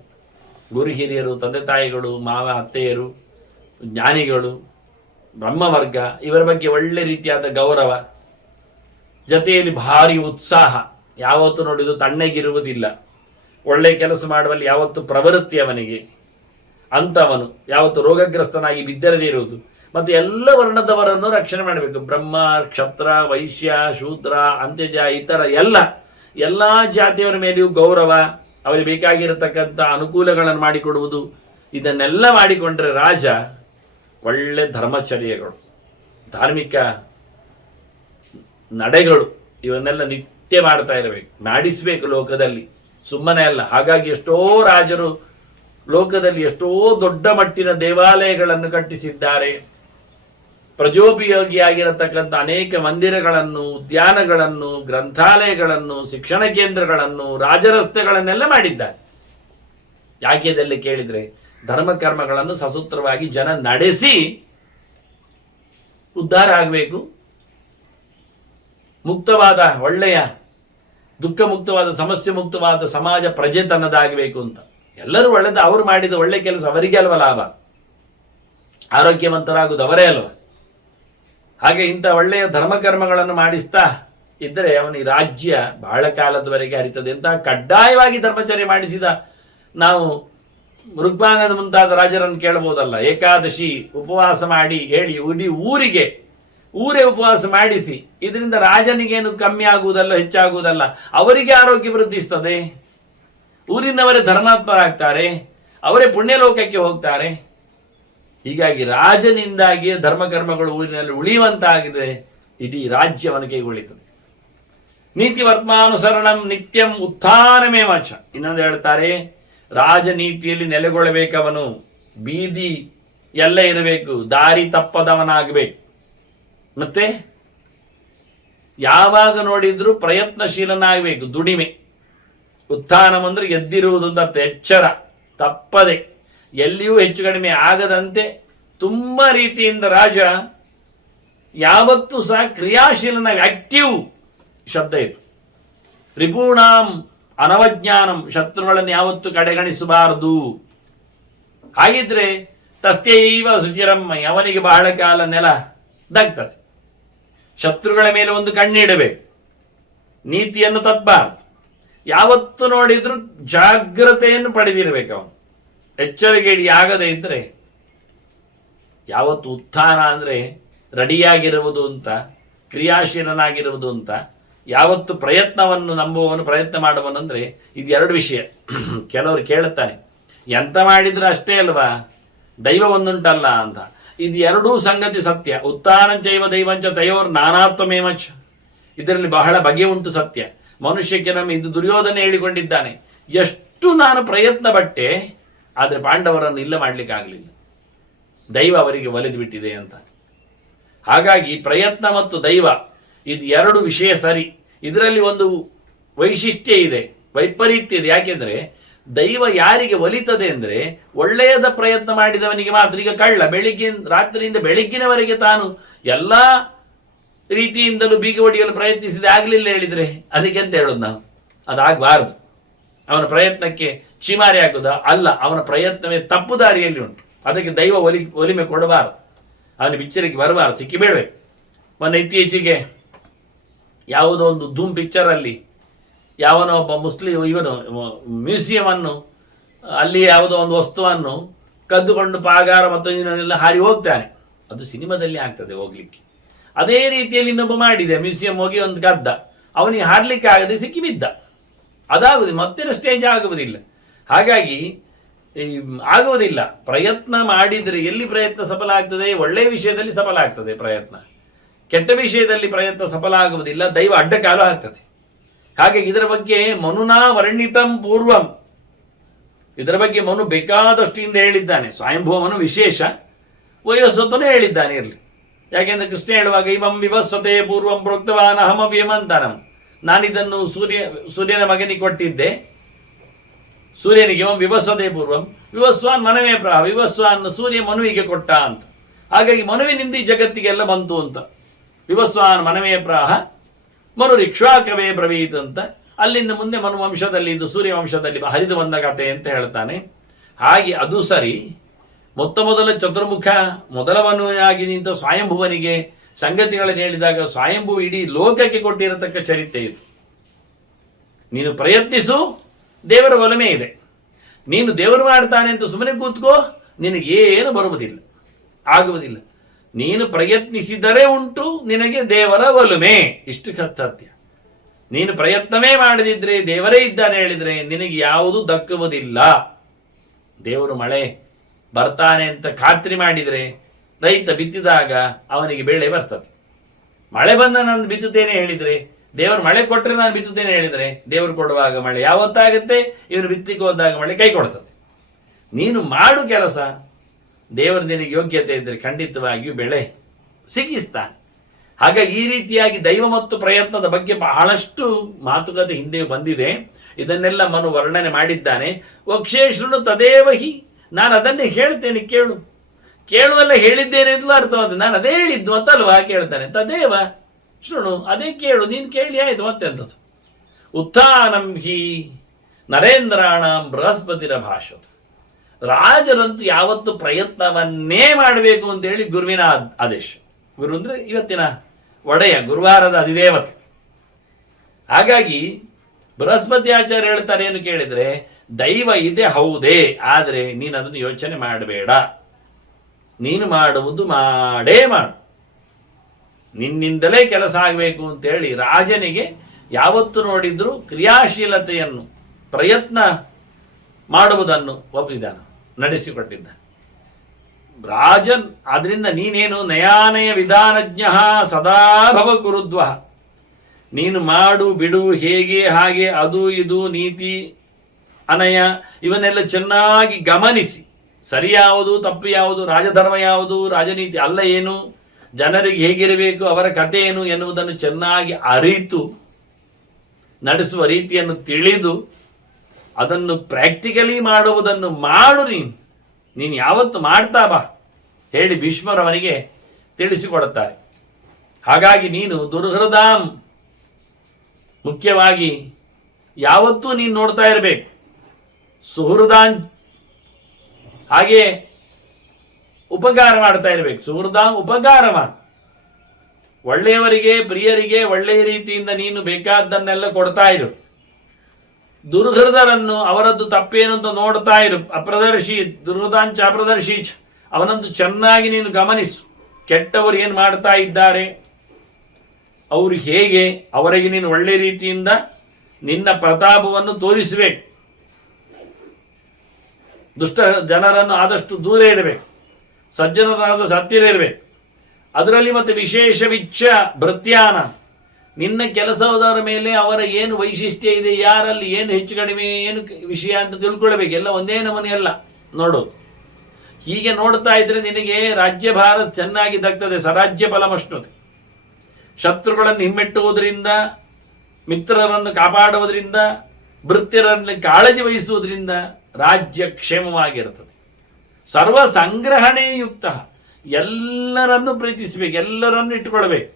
ಗುರು ಹಿರಿಯರು, ತಂದೆ ತಾಯಿಗಳು, ಮಾವ ಅತ್ತೆಯರು, ಜ್ಞಾನಿಗಳು, ಬ್ರಹ್ಮವರ್ಗ, ಇವರ ಬಗ್ಗೆ ಒಳ್ಳೆ ರೀತಿಯಾದ ಗೌರವ, ಜೊತೆಯಲ್ಲಿ ಭಾರಿ ಉತ್ಸಾಹ, ಯಾವತ್ತೂ ನೋಡಿದು ತಣ್ಣಗಿರುವುದಿಲ್ಲ, ಒಳ್ಳೆ ಕೆಲಸ ಮಾಡುವಲ್ಲಿ ಯಾವತ್ತು ಪ್ರವೃತ್ತಿ ಅವನಿಗೆ. ಅಂಥವನು ಯಾವತ್ತು ರೋಗಗ್ರಸ್ತನಾಗಿ ಬಿದ್ದರದೇ ಇರುವುದು. ಮತ್ತು ಎಲ್ಲ ವರ್ಣದವರನ್ನು ರಕ್ಷಣೆ ಮಾಡಬೇಕು. ಬ್ರಹ್ಮ, ಕ್ಷತ್ರ, ವೈಶ್ಯ, ಶೂದ್ರ, ಅಂತ್ಯಜ, ಇತರ ಎಲ್ಲ ಜಾತಿಯವರ ಮೇಲೆಯೂ ಗೌರವ, ಅವರಿಗೆ ಬೇಕಾಗಿರತಕ್ಕಂಥ ಅನುಕೂಲಗಳನ್ನು ಮಾಡಿಕೊಡುವುದು. ಇದನ್ನೆಲ್ಲ ಮಾಡಿಕೊಂಡ್ರೆ ರಾಜ ಒಳ್ಳೆ ಧರ್ಮಚರ್ಯಗಳು, ಧಾರ್ಮಿಕ ನಡೆಗಳು ಇವನ್ನೆಲ್ಲ ನಿತ್ಯ ಮಾಡ್ತಾ ಇರಬೇಕು, ಮಾಡಿಸಬೇಕು ಲೋಕದಲ್ಲಿ, ಸುಮ್ಮನೆ ಅಲ್ಲ. ಹಾಗಾಗಿ ಎಷ್ಟೋ ರಾಜರು ಲೋಕದಲ್ಲಿ ಎಷ್ಟೋ ದೊಡ್ಡ ಮಟ್ಟಿನ ದೇವಾಲಯಗಳನ್ನು ಕಟ್ಟಿಸಿದ್ದಾರೆ. ಪ್ರಜೋಪಯೋಗಿಯಾಗಿರತಕ್ಕಂಥ ಅನೇಕ ಮಂದಿರಗಳನ್ನು, ಉದ್ಯಾನಗಳನ್ನು, ಗ್ರಂಥಾಲಯಗಳನ್ನು, ಶಿಕ್ಷಣ ಕೇಂದ್ರಗಳನ್ನು, ರಾಜರಸ್ತೆಗಳನ್ನೆಲ್ಲ ಮಾಡಿದ್ದಾರೆ. ಯಾಕೆ ಇದೆಲ್ಲ ಕೇಳಿದರೆ, ಧರ್ಮಕರ್ಮಗಳನ್ನು ಸಸೂತ್ರವಾಗಿ ಜನ ನಡೆಸಿ ಉದ್ಧಾರ ಆಗಬೇಕು, ಮುಕ್ತವಾದ ಒಳ್ಳೆಯ ದುಃಖ ಮುಕ್ತವಾದ ಸಮಸ್ಯೆ ಮುಕ್ತವಾದ ಸಮಾಜ ಪ್ರಜೆ ತನ್ನದಾಗಬೇಕು ಅಂತ. ಎಲ್ಲರೂ ಒಳ್ಳೆದ, ಅವರು ಮಾಡಿದ ಒಳ್ಳೆ ಕೆಲಸ ಅವರಿಗೆ ಅಲ್ವ ಲಾಭ, ಆರೋಗ್ಯವಂತರಾಗುವುದು ಅವರೇ ಅಲ್ವ. ಹಾಗೆ ಇಂಥ ಒಳ್ಳೆಯ ಧರ್ಮಕರ್ಮಗಳನ್ನು ಮಾಡಿಸ್ತಾ ಇದ್ದರೆ ಅವನಿಗೆ ರಾಜ್ಯ ಬಹಳ ಕಾಲದವರೆಗೆ ಹರಿತದೆ ಅಂತ. ಕಡ್ಡಾಯವಾಗಿ ಧರ್ಮಚರ್ಯ ಮಾಡಿಸಿದ ನಾವು ಋಗ್ವಾಂಗದ ಮುಂತಾದ ರಾಜರನ್ನು ಕೇಳಬಹುದಲ್ಲ. ಏಕಾದಶಿ ಉಪವಾಸ ಮಾಡಿ ಹೇಳಿ ಇಡೀ ಊರೇ ಉಪವಾಸ ಮಾಡಿಸಿ, ಇದರಿಂದ ರಾಜನಿಗೇನು ಕಮ್ಮಿ ಆಗುವುದಲ್ಲ, ಹೆಚ್ಚಾಗುವುದಲ್ಲ, ಅವರಿಗೆ ಆರೋಗ್ಯ ವೃದ್ಧಿಸ್ತದೆ, ಊರಿನವರೇ ಧರ್ಮಾತ್ಮರಾಗ್ತಾರೆ, ಅವರೇ ಪುಣ್ಯಲೋಕಕ್ಕೆ ಹೋಗ್ತಾರೆ. ಹೀಗಾಗಿ ರಾಜನಿಂದಾಗಿಯೇ ಧರ್ಮಕರ್ಮಗಳು ಊರಿನಲ್ಲಿ ಉಳಿಯುವಂತಾಗಿದೆ, ಇಡೀ ರಾಜ್ಯವನ್ನು ಕೈಗೊಳ್ಳುತ್ತದೆ. ನೀತಿ ವರ್ತ್ಮಾನುಸರಣಂ ನಿತ್ಯಂ ಉತ್ಥಾನಮೇವಾಚ. ಇನ್ನೊಂದು ಹೇಳ್ತಾರೆ, ರಾಜನೀತಿಯಲ್ಲಿ ನೆಲೆಗೊಳ್ಳಬೇಕವನು, ಬೀದಿ ಎಲ್ಲ ಇರಬೇಕು, ದಾರಿ ತಪ್ಪದವನಾಗಬೇಕು. ಮತ್ತೆ ಯಾವಾಗ ನೋಡಿದ್ರೂ ಪ್ರಯತ್ನಶೀಲನಾಗಬೇಕು, ದುಡಿಮೆ. ಉತ್ಥಾನಂ ಅಂದರೆ ಎದ್ದಿರುವುದು ಅಂತ ಅರ್ಥ, ಎಚ್ಚರ, ತಪ್ಪದೆ ಎಲ್ಲಿಯೂ ಹೆಚ್ಚು ಕಡಿಮೆ ಆಗದಂತೆ ತುಂಬ ರೀತಿಯಿಂದ ರಾಜ ಯಾವತ್ತೂ ಸಹ ಕ್ರಿಯಾಶೀಲನಾಗಿ, ಆಕ್ಟಿವ್ ಶಬ್ದ ಇದು. ರಿಪೂಣಾಂ ಅನವಜ್ಞಾನಂ, ಶತ್ರುಗಳನ್ನು ಯಾವತ್ತೂ ಕಡೆಗಣಿಸಬಾರದು. ಹಾಗಿದ್ರೆ ತಸ್ಯೈವ ಶುಚಿರಮ್ಮ, ಅವನಿಗೆ ಬಹಳ ಕಾಲ ನೆಲ ದಗ್ತದೆ. ಶತ್ರುಗಳ ಮೇಲೆ ಒಂದು ಕಣ್ಣಿಡಬೇಕು, ನೀತಿಯನ್ನು ತಪ್ಪಬಾರದು. ಯಾವತ್ತು ನೋಡಿದ್ರು ಜಾಗ್ರತೆಯನ್ನು ಪಡೆದಿರಬೇಕು ಅವನು. ಎಚ್ಚರಿಕೆಡಿ ಆಗದೆ ಇದ್ರೆ ಯಾವತ್ತು ಉತ್ಥಾನ ಅಂದರೆ ರೆಡಿಯಾಗಿರುವುದು ಅಂತ, ಕ್ರಿಯಾಶೀಲನಾಗಿರುವುದು ಅಂತ. ಯಾವತ್ತು ಪ್ರಯತ್ನವನ್ನು ನಂಬುವವನು, ಪ್ರಯತ್ನ ಮಾಡುವನಂದರೆ ಇದು ಎರಡು ವಿಷಯ. ಕೆಲವರು ಕೇಳುತ್ತಾನೆ, ಎಂತ ಮಾಡಿದ್ರೆ ಅಷ್ಟೇ ಅಲ್ವಾ, ದೈವ ಒಂದುಂಟಲ್ಲ ಅಂತ. ಇದು ಎರಡೂ ಸಂಗತಿ ಸತ್ಯ. ಉತ್ಥಾನಂಚೈವ ದೈವಂಚ ತಯೋರ್ ನಾನಾತ್ವಮೇಮಚ, ಇದರಲ್ಲಿ ಬಹಳ ಬಗೆ ಉಂಟು ಸತ್ಯ. ಮನುಷ್ಯಕ್ಕೆ ನಮ್ಮ ಇದು ದುರ್ಯೋಧನ ಹೇಳಿಕೊಂಡಿದ್ದಾನೆ, ಎಷ್ಟು ನಾನು ಪ್ರಯತ್ನ ಪಟ್ಟೆ, ಆದರೆ ಪಾಂಡವರನ್ನು ಇಲ್ಲ ಮಾಡಲಿಕ್ಕೆ ಆಗಲಿಲ್ಲ, ದೈವ ಅವರಿಗೆ ಒಲಿದು ಬಿಟ್ಟಿದೆ ಅಂತ. ಹಾಗಾಗಿ ಪ್ರಯತ್ನ ಮತ್ತು ದೈವ ಇದು ಎರಡು ವಿಷಯ ಸರಿ. ಇದರಲ್ಲಿ ಒಂದು ವೈಶಿಷ್ಟ್ಯ ಇದೆ, ವೈಪರೀತ್ಯ ಇದೆ. ಯಾಕೆಂದರೆ ದೈವ ಯಾರಿಗೆ ಒಲಿತದೆ ಅಂದರೆ ಒಳ್ಳೆಯದ ಪ್ರಯತ್ನ ಮಾಡಿದವನಿಗೆ ಮಾತ್ರ. ಈಗ ಕಳ್ಳ ರಾತ್ರಿಯಿಂದ ಬೆಳಗ್ಗಿನವರೆಗೆ ತಾನು ಎಲ್ಲ ರೀತಿಯಿಂದಲೂ ಬೀಗ ಹೊಡೆಯಲು ಪ್ರಯತ್ನಿಸಿದೆ, ಆಗಲಿಲ್ಲ ಹೇಳಿದರೆ ಅದಕ್ಕೆ ಅಂತ ಹೇಳೋದು ನಾವು? ಅದಾಗಬಾರ್ದು. ಅವನ ಪ್ರಯತ್ನಕ್ಕೆ ಚಿಮಾರಿ ಹಾಕುವುದ ಅಲ್ಲ, ಅವನ ಪ್ರಯತ್ನವೇ ತಪ್ಪು ದಾರಿಯಲ್ಲಿ ಉಂಟು. ಅದಕ್ಕೆ ದೈವ ಒಲಿಮೆ ಕೊಡಬಾರದು, ಅವನ ಪಿಕ್ಚರಿಗೆ ಬರಬಾರದು, ಸಿಕ್ಕಿಬೇಡಬೇಕು. ಮೊನ್ನೆ ಇತ್ತೀಚೆಗೆ ಯಾವುದೋ ಒಂದು ಧೂಮ್ ಪಿಕ್ಚರಲ್ಲಿ ಯಾವನೋ ಒಬ್ಬ ಇವನು ಮ್ಯೂಸಿಯಮನ್ನು, ಅಲ್ಲಿ ಯಾವುದೋ ಒಂದು ವಸ್ತುವನ್ನು ಕದ್ದುಕೊಂಡು ಪಾಗಾರ ಮತ್ತು ಇನ್ನೊಂದೆಲ್ಲ ಹಾರಿ ಹೋಗ್ತಾನೆ. ಅದು ಸಿನಿಮಾದಲ್ಲಿ ಆಗ್ತದೆ ಹೋಗ್ಲಿಕ್ಕೆ. ಅದೇ ರೀತಿಯಲ್ಲಿ ಇನ್ನೊಬ್ಬ ಮಾಡಿದೆ, ಮ್ಯೂಸಿಯಂ ಹೋಗಿ ಒಂದು ಕದ್ದ, ಅವನಿಗೆ ಹಾರಲಿಕ್ಕೆ ಆಗದೆ ಸಿಕ್ಕಿಬಿದ್ದ. ಅದಾಗುದಿಲ್ಲ, ಮತ್ತೆ ಸ್ಟೇಜ್ ಆಗುವುದಿಲ್ಲ. ಹಾಗಾಗಿ ಆಗುವುದಿಲ್ಲ. ಪ್ರಯತ್ನ ಮಾಡಿದರೆ ಎಲ್ಲಿ ಪ್ರಯತ್ನ ಸಫಲ ಆಗ್ತದೆ? ಒಳ್ಳೆಯ ವಿಷಯದಲ್ಲಿ ಸಫಲ ಆಗ್ತದೆ ಪ್ರಯತ್ನ, ಕೆಟ್ಟ ವಿಷಯದಲ್ಲಿ ಪ್ರಯತ್ನ ಸಫಲ ಆಗುವುದಿಲ್ಲ, ದೈವ ಅಡ್ಡಕಾಲು ಆಗ್ತದೆ. ಹಾಗಾಗಿ ಇದರ ಬಗ್ಗೆ ಮನುನಾ ವರ್ಣಿತಂ ಪೂರ್ವಂ, ಇದರ ಬಗ್ಗೆ ಮನು ಬೇಕಾದಷ್ಟು ಹಿಂದೆ ಹೇಳಿದ್ದಾನೆ. ಸ್ವಯಂಭುವ ಮನು ವಿಶೇಷ, ವಯೋಸ್ವತನು ಹೇಳಿದ್ದಾನೆ ಇರಲಿ. ಯಾಕೆಂದ್ರೆ ಕೃಷ್ಣ ಹೇಳುವಾಗ ಇವಂ ವಿವಸ್ವತೆ ಪೂರ್ವಂ ಪ್ರೋಕ್ತವಾನ್ ಅಹಮವ್ಯಮ ಅಂತಾನ. ನಾನಿದನ್ನು ಸೂರ್ಯನ ಮಗನಿಗೆ ಕೊಟ್ಟಿದ್ದೆ, ಸೂರ್ಯನಿಗೆ ಇವಂ ವಿವಸ್ವತೆ ಪೂರ್ವಂ, ವಿವಸ್ವಾನ್ ಮನವೇ ಪ್ರಾಹ, ವಿವಸ್ವಾನ್ ಸೂರ್ಯ ಮನುವಿಗೆ ಕೊಟ್ಟ ಅಂತ. ಹಾಗಾಗಿ ಮನುವಿನಿಂದ ಈ ಜಗತ್ತಿಗೆಲ್ಲ ಬಂತು ಅಂತ. ವಿವಸ್ವಾನ್ ಮನವೇ ಪ್ರಾಹ ಮನು ರಿಕ್ಷಾಕವೇ ಬ್ರವೀತ್ ಅಂತ. ಅಲ್ಲಿಂದ ಮುಂದೆ ಮನು ವಂಶದಲ್ಲಿ, ಇದು ಸೂರ್ಯ ವಂಶದಲ್ಲಿ ಹರಿದು ಬಂದ ಕಥೆ ಅಂತ ಹೇಳ್ತಾನೆ. ಹಾಗೆ ಅದು ಸರಿ. ಮೊದಲ ಚತುರ್ಮುಖ ಮೊದಲವನಾಗಿ ನಿಂತ ಸ್ವಯಂಭುವನಿಗೆ ಸಂಗತಿಗಳನ್ನು ಹೇಳಿದಾಗ ಸ್ವಯಂಭು ಇಡೀ ಲೋಕಕ್ಕೆ ಕೊಟ್ಟಿರತಕ್ಕ ಚರಿತ್ರೆ ಇದು. ನೀನು ಪ್ರಯತ್ನಿಸು, ದೇವರ ಒಲಮೆ ಇದೆ. ನೀನು ದೇವರು ಮಾಡ್ತಾನೆ ಅಂತ ಸುಮ್ಮನೆ ಕೂತ್ಕೋ, ನಿನಗೇನು ಬರುವುದಿಲ್ಲ, ಆಗುವುದಿಲ್ಲ. ನೀನು ಪ್ರಯತ್ನಿಸಿದರೆ ಉಂಟು ನಿನಗೆ ದೇವರ ಒಲುಮೆ, ಇಷ್ಟು ಸತ್ಯ. ನೀನು ಪ್ರಯತ್ನವೇ ಮಾಡದಿದ್ರೆ, ದೇವರೇ ಇದ್ದಾನೆ ಹೇಳಿದರೆ ನಿನಗೆ ಯಾವುದು ದಕ್ಕುವುದಿಲ್ಲ. ದೇವರು ಮಳೆ ಬರ್ತಾನೆ ಅಂತ ಖಾತ್ರಿ ಮಾಡಿದರೆ ರೈತ ಬಿತ್ತಿದಾಗ ಅವನಿಗೆ ಬೆಳೆ ಬರ್ತದೆ. ಮಳೆ ಬಂದ ನಾನು ಬಿತ್ತುತ್ತೇನೆ ಹೇಳಿದರೆ, ದೇವರು ಮಳೆ ಕೊಟ್ಟರೆ ನಾನು ಬಿತ್ತುತ್ತೇನೆ ಹೇಳಿದರೆ, ದೇವರು ಕೊಡುವಾಗ ಮಳೆ ಯಾವತ್ತಾಗುತ್ತೆ, ಇವನು ಬಿತ್ತಲಿಕ್ಕೆ ಹೋದಾಗ ಮಳೆ ಕೈ ಕೊಡ್ತದೆ. ನೀನು ಮಾಡು ಕೆಲಸ, ದೇವರು ನಿನಗೆ ಯೋಗ್ಯತೆ ಇದ್ದರೆ ಖಂಡಿತವಾಗಿಯೂ ಬೆಳೆ ಸಿಗಿಸ್ತಾನೆ. ಹಾಗಾಗಿ ಈ ರೀತಿಯಾಗಿ ದೈವ ಮತ್ತು ಪ್ರಯತ್ನದ ಬಗ್ಗೆ ಬಹಳಷ್ಟು ಮಾತುಕತೆ ಹಿಂದೆಯೂ ಬಂದಿದೆ. ಇದನ್ನೆಲ್ಲ ಮನು ವರ್ಣನೆ ಮಾಡಿದ್ದಾನೆ. ವಕ್ಷೇಶ್ವರನು ತದೇವಹಿ, ನಾನು ಅದನ್ನೇ ಹೇಳ್ತೇನೆ ಕೇಳು. ಕೇಳುವಲ್ಲ ಹೇಳಿದ್ದೇನೆ ಅಂತಲೂ ಅರ್ಥವಾದ, ನಾನು ಅದೇ ಹೇಳಿದ್ದು ಅಂತಲ್ವಾ ಕೇಳ್ತಾನೆ. ತದೇವ ಶೃಣು, ಅದೇ ಕೇಳು, ನೀನು ಕೇಳಿ ಆಯ್ತು ಮತ್ತೆಂಥದ್ದು. ಉತ್ಥಾನಂ ಹಿ ನರೇಂದ್ರಾಣಂ ಬೃಹಸ್ಪತಿರ ಭಾಷತ. ರಾಜರಂತೂ ಯಾವತ್ತು ಪ್ರಯತ್ನವನ್ನೇ ಮಾಡಬೇಕು ಅಂತೇಳಿ ಗುರುವಿನ ಆದೇಶ. ಗುರು ಅಂದರೆ ಇವತ್ತಿನ ಒಡೆಯ, ಗುರುವಾರದ ಅಧಿದೇವತೆ. ಹಾಗಾಗಿ ಬೃಹಸ್ಪತಿ ಆಚಾರ್ಯ ಹೇಳ್ತಾರೆ ಏನು ಕೇಳಿದರೆ, ದೈವ ಇದೆ ಹೌದೇ, ಆದರೆ ನೀನು ಅದನ್ನು ಯೋಚನೆ ಮಾಡಬೇಡ. ನೀನು ಮಾಡುವುದು ಮಾಡೇ ಮಾಡು, ನಿನ್ನಿಂದಲೇ ಕೆಲಸ ಆಗಬೇಕು ಅಂತೇಳಿ ರಾಜನಿಗೆ ಯಾವತ್ತು ನೋಡಿದ್ರು ಕ್ರಿಯಾಶೀಲತೆಯನ್ನು, ಪ್ರಯತ್ನ ಮಾಡುವುದನ್ನು ಒಪ್ಪಿದ್ದಾನೆ, ನಡೆಸಿಕೊಟ್ಟಿದ್ದ ರಾಜನ್. ಆದ್ರಿಂದ ನೀನೇನು ನಯಾನಯ ವಿಧಾನಜ್ಞ ಸದಾ ಭವ ಕುರುದ್ವ. ನೀನು ಮಾಡು ಬಿಡು, ಹೇಗೆ ಹಾಗೆ, ಅದು ಇದು ನೀತಿ ಅನಯ ಇವನ್ನೆಲ್ಲ ಚೆನ್ನಾಗಿ ಗಮನಿಸಿ, ಸರಿ ಯಾವುದು ತಪ್ಪು ಯಾವುದು, ರಾಜಧರ್ಮ ಯಾವುದು, ರಾಜನೀತಿ ಅಲ್ಲ ಏನು, ಜನರಿಗೆ ಹೇಗಿರಬೇಕು, ಅವರ ಕಥೆ ಏನು ಎನ್ನುವುದನ್ನು ಚೆನ್ನಾಗಿ ಅರಿತು ನಡೆಸುವ ರೀತಿಯನ್ನು ತಿಳಿದು ಅದನ್ನು ಪ್ರಾಕ್ಟಿಕಲಿ ಮಾಡುವುದನ್ನು ಮಾಡು. ನೀನು ಯಾವತ್ತು ಮಾಡ್ತಾ ಬಾ ಹೇಳಿ ಭೀಷ್ಮರವನಿಗೆ ತಿಳಿಸಿಕೊಡುತ್ತಾರೆ. ಹಾಗಾಗಿ ನೀನು ದುರ್ಹೃದಾಂ ಮುಖ್ಯವಾಗಿ ಯಾವತ್ತೂ ನೀನು ನೋಡ್ತಾ ಇರಬೇಕು. ಸುಹೃದಾನ್ ಹಾಗೆ ಉಪಕಾರ ಮಾಡ್ತಾ ಇರಬೇಕು. ಸುಹೃದಾಂ ಉಪಕಾರವ, ಒಳ್ಳೆಯವರಿಗೆ ಪ್ರಿಯರಿಗೆ ಒಳ್ಳೆಯ ರೀತಿಯಿಂದ ನೀನು ಬೇಕಾದ್ದನ್ನೆಲ್ಲ ಕೊಡ್ತಾ ಇರು. ದುರ್ಹೃದರನ್ನು ಅವರದ್ದು ತಪ್ಪೇನು ಅಂತ ನೋಡ್ತಾ ಇರು. ಅಪ್ರದರ್ಶಿ ದುರ್ಹೃದಾಂಚ ಅಪ್ರದರ್ಶೀಚ್, ಅವನಂತೂ ಚೆನ್ನಾಗಿ ನೀನು ಗಮನಿಸು. ಕೆಟ್ಟವರು ಏನು ಮಾಡ್ತಾ ಇದ್ದಾರೆ, ಅವರು ಹೇಗೆ, ಅವರಿಗೆ ನೀನು ಒಳ್ಳೆ ರೀತಿಯಿಂದ ನಿನ್ನ ಪ್ರತಾಪವನ್ನು ತೋರಿಸಬೇಕು. ದುಷ್ಟ ಜನರನ್ನು ಆದಷ್ಟು ದೂರ ಇಡಬೇಕು, ಸಜ್ಜನರಾದ ಹತ್ತಿರ ಇರಬೇಕು. ಅದರಲ್ಲಿ ಮತ್ತೆ ವಿಶೇಷವಿಚ್ಛ ಭೃತ್ಯಾನ, ನಿನ್ನ ಕೆಲಸದವರ ಮೇಲೆ ಅವರ ಏನು ವೈಶಿಷ್ಟ್ಯ ಇದೆ, ಯಾರಲ್ಲಿ ಏನು ಹೆಚ್ಚು ಕಡಿಮೆ ಏನು ವಿಷಯ ಅಂತ ತಿಳ್ಕೊಳ್ಬೇಕು. ಎಲ್ಲ ಒಂದೇ ನಮನೆಯಲ್ಲ ನೋಡೋದು. ಹೀಗೆ ನೋಡ್ತಾ ಇದ್ರೆ ನಿನಗೆ ರಾಜ್ಯಭಾರ ಚೆನ್ನಾಗಿ ದಕ್ತದೆ. ಸ್ವರಾಜ್ಯ ಫಲಮಶ್ನುತೆ. ಶತ್ರುಗಳನ್ನು ಹಿಮ್ಮೆಟ್ಟುವುದರಿಂದ, ಮಿತ್ರರನ್ನು ಕಾಪಾಡುವುದರಿಂದ, ಭೃತ್ಯರನ್ನು ಕಾಳಜಿ ವಹಿಸುವುದರಿಂದ ರಾಜ್ಯ ಕ್ಷೇಮವಾಗಿರುತ್ತದೆ. ಸರ್ವ ಸಂಗ್ರಹಣೆ ಯುಕ್ತ, ಎಲ್ಲರನ್ನು ಪ್ರೀತಿಸಬೇಕು, ಎಲ್ಲರನ್ನು ಇಟ್ಟುಕೊಳ್ಬೇಕು.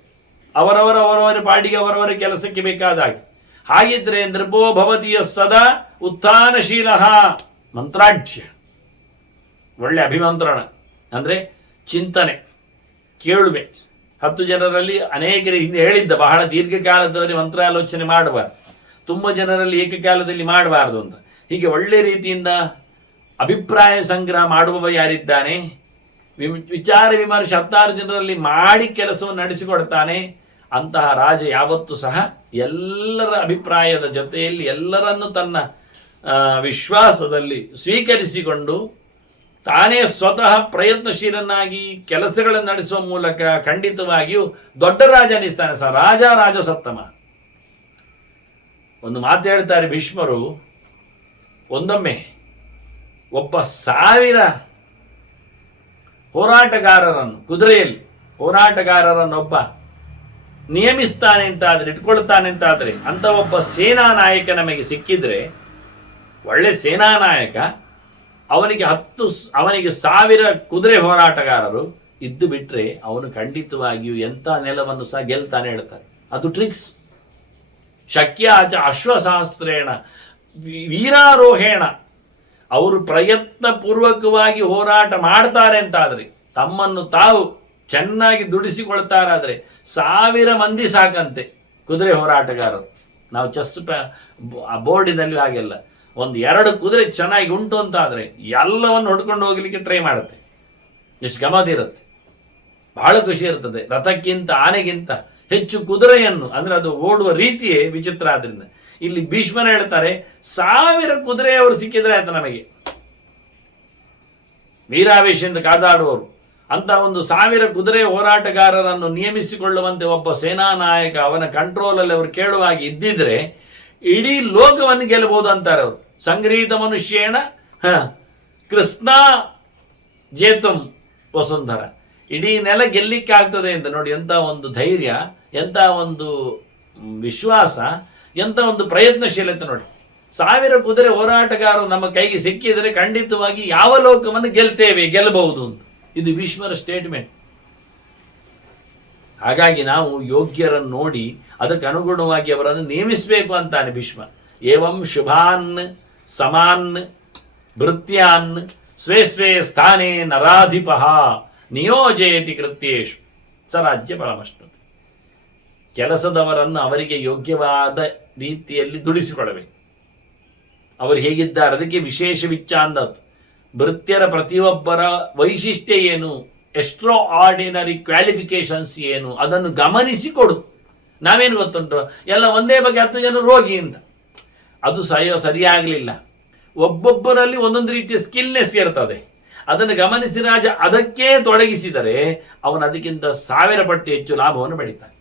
ಅವರವರ ಪಾಡಿಗೆ ಅವರವರ ಕೆಲಸಕ್ಕೆ ಬೇಕಾದಾಗಿ. ಹಾಗಿದ್ರೆ ನೃಪೋ ಭವತಿಯ ಸದಾ ಉತ್ಥಾನಶೀಲ ಮಂತ್ರಾಢ್ಯ, ಒಳ್ಳೆ ಅಭಿಮಂತ್ರಣ ಅಂದರೆ ಚಿಂತನೆ, ಕೇಳುವೆ. 10 ಜನರಲ್ಲಿ ಅನೇಕರ ಹಿಂದೆ ಹೇಳಿದ್ದ, ಬಹಳ ದೀರ್ಘಕಾಲದವರಿಗೆ ಮಂತ್ರಾಲೋಚನೆ ಮಾಡಬಾರ್ದು, ತುಂಬ ಜನರಲ್ಲಿ ಏಕಕಾಲದಲ್ಲಿ ಮಾಡಬಾರ್ದು ಅಂತ. ಹೀಗೆ ಒಳ್ಳೆ ರೀತಿಯಿಂದ ಅಭಿಪ್ರಾಯ ಸಂಗ್ರಹ ಮಾಡುವವ ಯಾರಿದ್ದಾನೆ, ವಿಚಾರ ವಿಮರ್ಶೆ 16 ಜನರಲ್ಲಿ ಮಾಡಿ ಕೆಲಸವನ್ನು ನಡೆಸಿಕೊಡ್ತಾನೆ, ಅಂತಹ ರಾಜ ಯಾವತ್ತೂ ಸಹ ಎಲ್ಲರ ಅಭಿಪ್ರಾಯದ ಜೊತೆಯಲ್ಲಿ ಎಲ್ಲರನ್ನು ತನ್ನ ವಿಶ್ವಾಸದಲ್ಲಿ ಸ್ವೀಕರಿಸಿಕೊಂಡು ತಾನೇ ಸ್ವತಃ ಪ್ರಯತ್ನಶೀಲನಾಗಿ ಕೆಲಸಗಳನ್ನು ನಡೆಸುವ ಮೂಲಕ ಖಂಡಿತವಾಗಿಯೂ ದೊಡ್ಡ ರಾಜ ಅನಿಸ್ತಾನೆ. ರಾಜ ಸತ್ತಮ. ಒಂದು ಮಾತು ಹೇಳ್ತಾರೆ ಭೀಷ್ಮರು, ಒಂದೊಮ್ಮೆ ಒಬ್ಬ 1000 ಹೋರಾಟಗಾರರನ್ನು, ಕುದುರೆಯಲ್ಲಿ ಹೋರಾಟಗಾರರನ್ನೊಬ್ಬ ನಿಯಮಿಸ್ತಾನೆ ಅಂತಾದರೆ, ಇಟ್ಕೊಳ್ತಾನೆ ಅಂತಾದರೆ, ಅಂತ ಒಬ್ಬ ಸೇನಾ ನಾಯಕ ನಮಗೆ ಸಿಕ್ಕಿದ್ರೆ, ಒಳ್ಳೆ ಸೇನಾ ನಾಯಕ, ಅವನಿಗೆ 1000 ಕುದುರೆ ಹೋರಾಟಗಾರರು ಇದ್ದು ಬಿಟ್ರೆ ಅವನು ಖಂಡಿತವಾಗಿಯೂ ಎಂಥ ನೆಲವನ್ನು ಸಹ ಗೆಲ್ತಾನೆ ಹೇಳ್ತಾರೆ. ಅದು ಟ್ರಿಕ್ಸ್. ಶಕ್ಯಾಚ ಅಶ್ವಸಹಸ್ರೇಣ ವೀರಾರೋಹೇಣ, ಅವರು ಪ್ರಯತ್ನ ಪೂರ್ವಕವಾಗಿ ಹೋರಾಟ ಮಾಡ್ತಾರೆ ಅಂತಾದರೆ, ತಮ್ಮನ್ನು ತಾವು ಚೆನ್ನಾಗಿ ದುಡಿಸಿಕೊಳ್ತಾರಾದರೆ 1000 ಮಂದಿ ಸಾಕಂತೆ ಕುದುರೆ ಹೋರಾಟಗಾರರು. ನಾವು ಚೆಸ್ ಬೋರ್ಡಿನಲ್ಲಿ ಹಾಗೆಲ್ಲ 1-2 ಕುದುರೆ ಚೆನ್ನಾಗಿ ಉಂಟು ಅಂತಾದರೆ ಎಲ್ಲವನ್ನು ಹೊಡ್ಕೊಂಡು ಹೋಗಲಿಕ್ಕೆ ಟ್ರೈ ಮಾಡುತ್ತೆ. ಎಷ್ಟು ಗಮತಿರುತ್ತೆ, ಬಹಳ ಖುಷಿ ಇರ್ತದೆ. ರಥಕ್ಕಿಂತ ಆನೆಗಿಂತ ಹೆಚ್ಚು ಕುದುರೆಯನ್ನು, ಅಂದರೆ ಅದು ಓಡುವ ರೀತಿಯೇ ವಿಚಿತ್ರ. ಆದ್ರಿಂದ ಇಲ್ಲಿ ಭೀಷ್ಮನ ಹೇಳ್ತಾರೆ, 1000 ಕುದುರೆಯವರು ಸಿಕ್ಕಿದ್ರೆ ಆಯ್ತು ನಮಗೆ, ವೀರಾವೇಶದಿಂದ ಕಾದಾಡುವವರು. ಅಂತ ಒಂದು 1000 ಕುದುರೆ ಹೋರಾಟಗಾರರನ್ನು ನಿಯಮಿಸಿಕೊಳ್ಳುವಂತೆ ಒಬ್ಬ ಸೇನಾ ನಾಯಕ, ಅವನ ಕಂಟ್ರೋಲಲ್ಲಿ ಅವರು ಕೇಳುವಾಗಿ ಇದ್ದಿದ್ರೆ ಇಡೀ ಲೋಕವನ್ನು ಗೆಲ್ಲಬಹುದು ಅಂತಾರೆ ಅವರು. ಸಂಗ್ರಹಿತ ಮನುಷ್ಯೇಣ ಕೃಷ್ಣ ಜೇತುಂ ವಸುಂಧರ, ಇಡೀ ನೆಲ ಗೆಲ್ಲಿಕ್ಕಾಗ್ತದೆ ಅಂತ. ನೋಡಿ ಎಂಥ ಒಂದು ಧೈರ್ಯ, ಎಂಥ ಒಂದು ವಿಶ್ವಾಸ, ಎಂಥ ಒಂದು ಪ್ರಯತ್ನಶೀಲತೆ. ನೋಡಿ 1000 ಕುದುರೆ ಹೋರಾಟಗಾರರು ನಮ್ಮ ಕೈಗೆ ಸಿಕ್ಕಿದರೆ ಖಂಡಿತವಾಗಿ ಯಾವ ಲೋಕವನ್ನು ಗೆಲ್ಲಬಹುದು ಅಂತ. ಇದು ಭೀಷ್ಮರ ಸ್ಟೇಟ್ಮೆಂಟ್. ಹಾಗಾಗಿ ನಾವು ಯೋಗ್ಯರನ್ನು ನೋಡಿ ಅದಕ್ಕೆ ಅನುಗುಣವಾಗಿ ಅವರನ್ನು ನೇಮಿಸಬೇಕು ಅಂತಾನೆ ಭೀಷ್ಮ. ಏವಂ ಶುಭಾನ್ ಸಮಾನ್ ಭೃತ್ಯಾನ್ ಸ್ವೇ ಸ್ವೇ ಸ್ಥಾನೇ ನರಾಧಿಪ ನಿಯೋಜಯತಿ ಕೃತ್ಯೇಶು ಸ್ವರಾಜ್ಯ ಫಲಮಶ್ನುತೆ. ಕೆಲಸದವರನ್ನು ಅವರಿಗೆ ಯೋಗ್ಯವಾದ ರೀತಿಯಲ್ಲಿ ದುಡಿಸಿಕೊಳ್ಳಬೇಕು. ಅವರು ಹೇಗಿದ್ದಾರೆ ಅದಕ್ಕೆ ವಿಶೇಷವಿಚ್ಛ ಅಂದದ್ದು. ಭೃತ್ಯರ ಪ್ರತಿಯೊಬ್ಬರ ವೈಶಿಷ್ಟ್ಯ ಏನು, ಎಕ್ಸ್ಟ್ರಾ ಆರ್ಡಿನರಿ ಕ್ವಾಲಿಫಿಕೇಶನ್ಸ್ ಏನು, ಅದನ್ನು ಗಮನಿಸಿಕೊಡು. ನಾವೇನು ಗೊತ್ತುಂಟು, ಎಲ್ಲ ಒಂದೇ ಬಗ್ಗೆ 10 ಜನ ರೋಗಿ ಅಂತ, ಅದು ಸರಿಯಾಗಲಿಲ್ಲ. ಒಬ್ಬೊಬ್ಬರಲ್ಲಿ ಒಂದೊಂದು ರೀತಿಯ ಸ್ಕಿಲ್ನೆಸ್ ಇರ್ತದೆ. ಅದನ್ನು ಗಮನಿಸಿ ರಾಜ ಅದಕ್ಕೆ ತೊಡಗಿಸಿದರೆ ಅವನು ಅದಕ್ಕಿಂತ 1000 ಪಟ್ಟು ಹೆಚ್ಚು ಲಾಭವನ್ನು ಪಡಿತಾನೆ.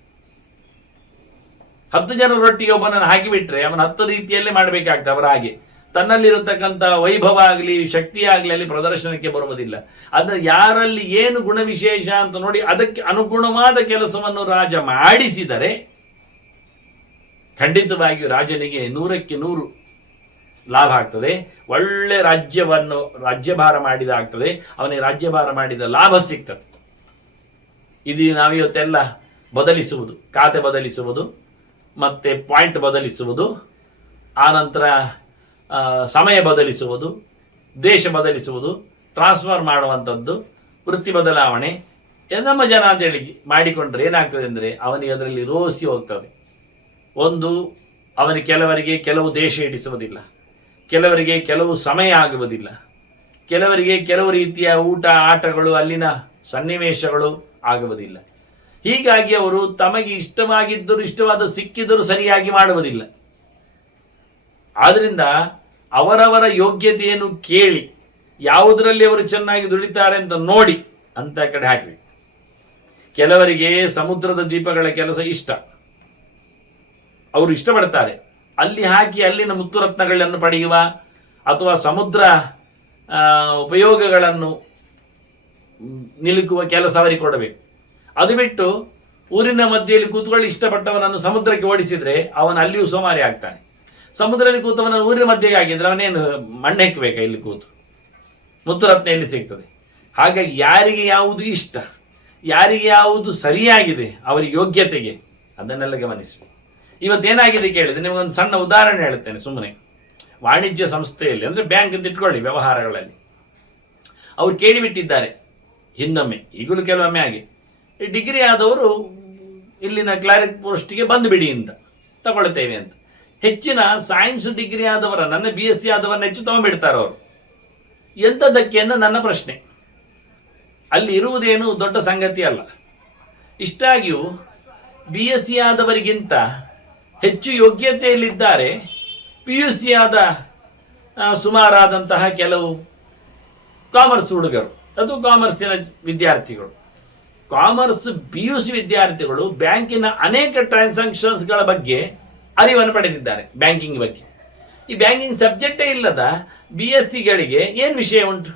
10 ಜನರೊಟ್ಟಿಗೆ ಒಬ್ಬನನ್ನು ಹಾಕಿಬಿಟ್ರೆ ಅವನು 10 ರೀತಿಯಲ್ಲೇ ಮಾಡಬೇಕಾಗ್ತದೆ ಅವರ ಹಾಗೆ. ತನ್ನಲ್ಲಿರತಕ್ಕಂಥ ವೈಭವ ಆಗಲಿ ಶಕ್ತಿ ಆಗಲಿ ಅಲ್ಲಿ ಪ್ರದರ್ಶನಕ್ಕೆ ಬರುವುದಿಲ್ಲ. ಅದರ ಯಾರಲ್ಲಿ ಏನು ಗುಣವಿಶೇಷ ಅಂತ ನೋಡಿ ಅದಕ್ಕೆ ಅನುಗುಣವಾದ ಕೆಲಸವನ್ನು ರಾಜ ಮಾಡಿಸಿದರೆ ಖಂಡಿತವಾಗಿಯೂ ರಾಜನಿಗೆ 100ಕ್ಕೆ 100 ಲಾಭ ಆಗ್ತದೆ. ಒಳ್ಳೆ ರಾಜ್ಯಭಾರ ಮಾಡಿದಾಗ್ತದೆ, ಅವನಿಗೆ ರಾಜ್ಯಭಾರ ಮಾಡಿದ ಲಾಭ ಸಿಗ್ತದೆ. ಇದು ನಾವಿವತ್ತೆಲ್ಲ ಬದಲಿಸುವುದು, ಖಾತೆ ಬದಲಿಸುವುದು, ಮತ್ತೆ ಪಾಯಿಂಟ್ ಬದಲಿಸುವುದು, ಆನಂತರ ಸಮಯ ಬದಲಿಸುವುದು, ದೇಶ ಬದಲಿಸುವುದು, ಟ್ರಾನ್ಸ್ಫರ್ ಮಾಡುವಂಥದ್ದು, ವೃತ್ತಿ ಬದಲಾವಣೆ ನಮ್ಮ ಜನ ಅಂತೇಳಿ ಮಾಡಿಕೊಂಡ್ರೆ ಏನಾಗ್ತದೆ ಅಂದರೆ ಅವನಿಗೆ ಅದರಲ್ಲಿ ರೋಸಿ ಹೋಗ್ತದೆ. ಒಂದು, ಅವನಿಗೆ ಕೆಲವರಿಗೆ ಕೆಲವು ದೇಶ ಹಿಡಿಸುವುದಿಲ್ಲ, ಕೆಲವರಿಗೆ ಕೆಲವು ಸಮಯ ಆಗುವುದಿಲ್ಲ, ಕೆಲವರಿಗೆ ಕೆಲವು ರೀತಿಯ ಊಟ ಆಟಗಳು ಅಲ್ಲಿನ ಸನ್ನಿವೇಶಗಳು ಆಗುವುದಿಲ್ಲ. ಹೀಗಾಗಿ ಅವರು ತಮಗೆ ಇಷ್ಟವಾಗಿದ್ದರೂ ಇಷ್ಟವಾದ ಸಿಕ್ಕಿದರೂ ಸರಿಯಾಗಿ ಮಾಡುವುದಿಲ್ಲ. ಆದ್ದರಿಂದ ಅವರವರ ಯೋಗ್ಯತೆಯನ್ನು ಕೇಳಿ ಯಾವುದರಲ್ಲಿ ಅವರು ಚೆನ್ನಾಗಿ ದುಡಿತಾರೆ ಅಂತ ನೋಡಿ ಅಂತ ಕಡೆ ಹಾಕಿ. ಕೆಲವರಿಗೆ ಸಮುದ್ರದ ದ್ವೀಪಗಳ ಕೆಲಸ ಇಷ್ಟ, ಅವರು ಇಷ್ಟಪಡ್ತಾರೆ, ಅಲ್ಲಿ ಹಾಕಿ ಅಲ್ಲಿನ ಮುತ್ತುರತ್ನಗಳನ್ನು ಪಡೆಯುವ ಅಥವಾ ಸಮುದ್ರ ಉಪಯೋಗಗಳನ್ನು ನಿಲುಕುವ ಕೆಲಸ ಅವರಿಗೆ ಕೊಡಬೇಕು. ಅದು ಬಿಟ್ಟು ಊರಿನ ಮಧ್ಯೆಯಲ್ಲಿ ಕೂತ್ಕೊಳ್ಳಿ ಇಷ್ಟಪಟ್ಟವನನ್ನು ಸಮುದ್ರಕ್ಕೆ ಓಡಿಸಿದ್ರೆ ಅವನು ಅಲ್ಲಿಯೂ ಸೋಮಾರಿ ಆಗ್ತಾನೆ. ಸಮುದ್ರದಲ್ಲಿ ಕೂತವನನ್ನು ಊರಿನ ಮಧ್ಯೆಗೆ ಹಾಕಿದ್ರೆ ಅವನೇನು ಮಣ್ಣೆಕ್ಕಬೇಕಾ? ಇಲ್ಲಿ ಕೂತು ಮುತ್ತುರತ್ನ ಎಲ್ಲಿ ಸಿಗ್ತದೆ? ಹಾಗಾಗಿ ಯಾರಿಗೆ ಯಾವುದು ಇಷ್ಟ, ಯಾರಿಗೆ ಯಾವುದು ಸರಿಯಾಗಿದೆ ಅವರ ಯೋಗ್ಯತೆಗೆ ಅದನ್ನೆಲ್ಲ ಗಮನಿಸಬೇಕು. ಇವತ್ತೇನಾಗಿದೆ ಕೇಳಿದ್ರೆ ನಿಮಗೊಂದು ಸಣ್ಣ ಉದಾಹರಣೆ ಹೇಳುತ್ತೇನೆ. ಸುಮ್ಮನೆ ವಾಣಿಜ್ಯ ಸಂಸ್ಥೆಯಲ್ಲಿ ಅಂದರೆ ಬ್ಯಾಂಕ್ ಅಂತ ಇಟ್ಕೊಳ್ಳಿ, ವ್ಯವಹಾರಗಳಲ್ಲಿ ಅವ್ರು ಕೇಳಿಬಿಟ್ಟಿದ್ದಾರೆ ಹಿಂದೊಮ್ಮೆ, ಈಗಲೂ ಕೆಲವೊಮ್ಮೆ ಹಾಗೆ, ಡಿಗ್ರಿ ಆದವರು ಇಲ್ಲಿನ ಕ್ಲಾರಿಕ್ ಪೋಸ್ಟಿಗೆ ಬಂದುಬಿಡಿ ಅಂತ ತಗೊಳ್ತೇವೆ ಅಂತ. ಹೆಚ್ಚಿನ ಸೈನ್ಸ್ ಡಿಗ್ರಿ ಆದವರ, ನನ್ನ BSc ಆದವರನ್ನ ಹೆಚ್ಚು ತಗೊಂಡ್ಬಿಡ್ತಾರೆ ಅವರು. ಎಂಥದಕ್ಕೆ ಅಂತ ನನ್ನ ಪ್ರಶ್ನೆ. ಅಲ್ಲಿ ಇರುವುದೇನು ದೊಡ್ಡ ಸಂಗತಿ ಅಲ್ಲ. ಇಷ್ಟಾಗಿಯೂ BSc ಆದವರಿಗಿಂತ ಹೆಚ್ಚು ಯೋಗ್ಯತೆಯಲ್ಲಿದ್ದಾರೆ PUC ಆದ ಸುಮಾರಾದಂತಹ ಕೆಲವು ಕಾಮರ್ಸ್ ಹುಡುಗರು, ಅದು ಕಾಮರ್ಸಿನ ವಿದ್ಯಾರ್ಥಿಗಳು. ಕಾಮರ್ಸ್ PUC ವಿದ್ಯಾರ್ಥಿಗಳು ಬ್ಯಾಂಕಿನ ಅನೇಕ ಟ್ರಾನ್ಸಾಕ್ಷನ್ಸ್ಗಳ ಬಗ್ಗೆ ಅರಿವನ್ನು ಪಡೆದಿದ್ದಾರೆ. ಬ್ಯಾಂಕಿಂಗ್ ಬಗ್ಗೆ ಈ ಬ್ಯಾಂಕಿಂಗ್ ಸಬ್ಜೆಕ್ಟೇ ಇಲ್ಲದ BScಗಳಿಗೆ ಏನು ವಿಷಯ ಉಂಟು?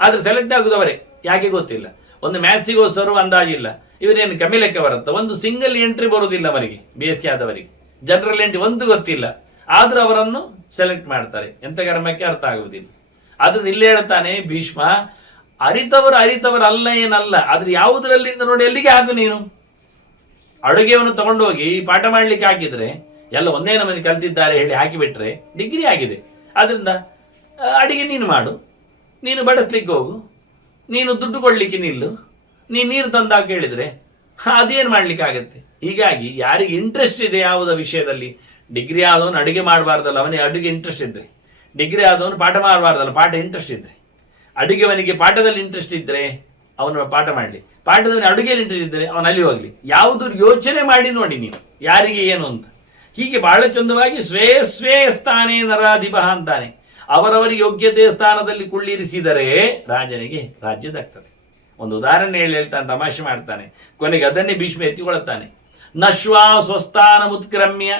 ಆದರೆ ಸೆಲೆಕ್ಟ್ ಆಗುದವರೇ, ಯಾಕೆ ಗೊತ್ತಿಲ್ಲ. ಒಂದು ಮ್ಯಾಥ್ಸಿಗೆ ಸರು ಅಂದಾಜಿಲ್ಲ, ಇವರೇನು ಕಮ್ಮಿ ಲೆಕ್ಕ ಬರುತ್ತೆ. ಒಂದು ಸಿಂಗಲ್ ಎಂಟ್ರಿ ಬರುವುದಿಲ್ಲ ಅವರಿಗೆ, BSc ಆದವರಿಗೆ ಜನರಲ್ ಎಂಟ್ರಿ ಒಂದು ಗೊತ್ತಿಲ್ಲ, ಆದರೂ ಅವರನ್ನು ಸೆಲೆಕ್ಟ್ ಮಾಡ್ತಾರೆ. ಎಂಥ ಕರ್ಮಕ್ಕೆ ಅರ್ಥ ಆಗುವುದಿಲ್ಲ. ಆದ್ರೆ ಇಲ್ಲೇ ಹೇಳ್ತಾನೆ ಭೀಷ್ಮ, ಅರಿತವರು ಅಲ್ಲ ಏನಲ್ಲ, ಆದ್ರೆ ಯಾವುದರಲ್ಲಿಂದ ನೋಡಿ ಎಲ್ಲಿಗೆ ಹಾಕು ನೀನು. ಅಡುಗೆಯನ್ನು ತಗೊಂಡೋಗಿ ಪಾಠ ಮಾಡ್ಲಿಕ್ಕೆ ಹಾಕಿದ್ರೆ ಎಲ್ಲ ಒಂದೇ ನಮ್ಮನೆ ಕಲ್ತಿದ್ದಾರೆ ಹೇಳಿ ಹಾಕಿಬಿಟ್ರೆ ಡಿಗ್ರಿ ಆಗಿದೆ. ಆದ್ರಿಂದ ಅಡಿಗೆ ನೀನು ಮಾಡು, ನೀನು ಬಡಿಸ್ಲಿಕ್ಕೆ ಹೋಗು, ನೀನು ದುಡ್ಡು ಕೊಡ್ಲಿಕ್ಕೆ ನಿಲ್ಲು, ನೀರು ತಂದಾಗ ಕೇಳಿದ್ರೆ ಅದೇನು ಮಾಡ್ಲಿಕ್ಕೆ ಆಗತ್ತೆ. ಹೀಗಾಗಿ ಯಾರಿಗೆ ಇಂಟ್ರೆಸ್ಟ್ ಇದೆ ಯಾವುದ ವಿಷಯದಲ್ಲಿ, ಡಿಗ್ರಿ ಆದವನು ಅಡುಗೆ ಮಾಡಬಾರ್ದಲ್ಲ, ಅವನಿಗೆ ಅಡುಗೆ ಇಂಟ್ರೆಸ್ಟ್ ಇದ್ರೆ, ಡಿಗ್ರಿ ಆದವನು ಪಾಠ ಮಾಡಬಾರ್ದಲ್ಲ, ಪಾಠ ಇಂಟ್ರೆಸ್ಟ್ ಇದ್ರೆ, ಅಡುಗೆವನಿಗೆ ಪಾಠದಲ್ಲಿ ಇಂಟ್ರೆಸ್ಟ್ ಇದ್ದರೆ ಅವನು ಪಾಠ ಮಾಡಲಿ, ಪಾಠದವನಿಗೆ ಅಡುಗೆಯಲ್ಲಿ ಇಂಟ್ರೆಸ್ಟ್ ಇದ್ದರೆ ಅವನು ಅಲ್ಲಿ ಹೋಗಲಿ. ಯಾವುದು ಯೋಚನೆ ಮಾಡಿ ನೋಡಿ ನೀವು ಯಾರಿಗೆ ಏನು ಅಂತ. ಹೀಗೆ ಬಹಳ ಚಂದವಾಗಿ ಸ್ವೇ ಸ್ವೇ ಸ್ಥಾನೇ ನರಾಧಿಪ ಅಂತಾನೆ. ಅವರವರಿಗೆ ಯೋಗ್ಯತೆ ಸ್ಥಾನದಲ್ಲಿ ಕುಳ್ಳಿರಿಸಿದರೆ ರಾಜನಿಗೆ ರಾಜ್ಯ ದಕ್ತದೆ. ಒಂದು ಉದಾಹರಣೆ ಹೇಳ್ತಾನೆ, ತಮಾಷೆ ಮಾಡ್ತಾನೆ, ಕೊನೆಗೆ ಅದನ್ನೇ ಭೀಷ್ಮ ಎತ್ತಿಕೊಳ್ಳುತ್ತಾನೆ. ನಶ್ವಾ ಸ್ವಸ್ಥಾನ ಮುತ್ಕ್ರಮ್ಯ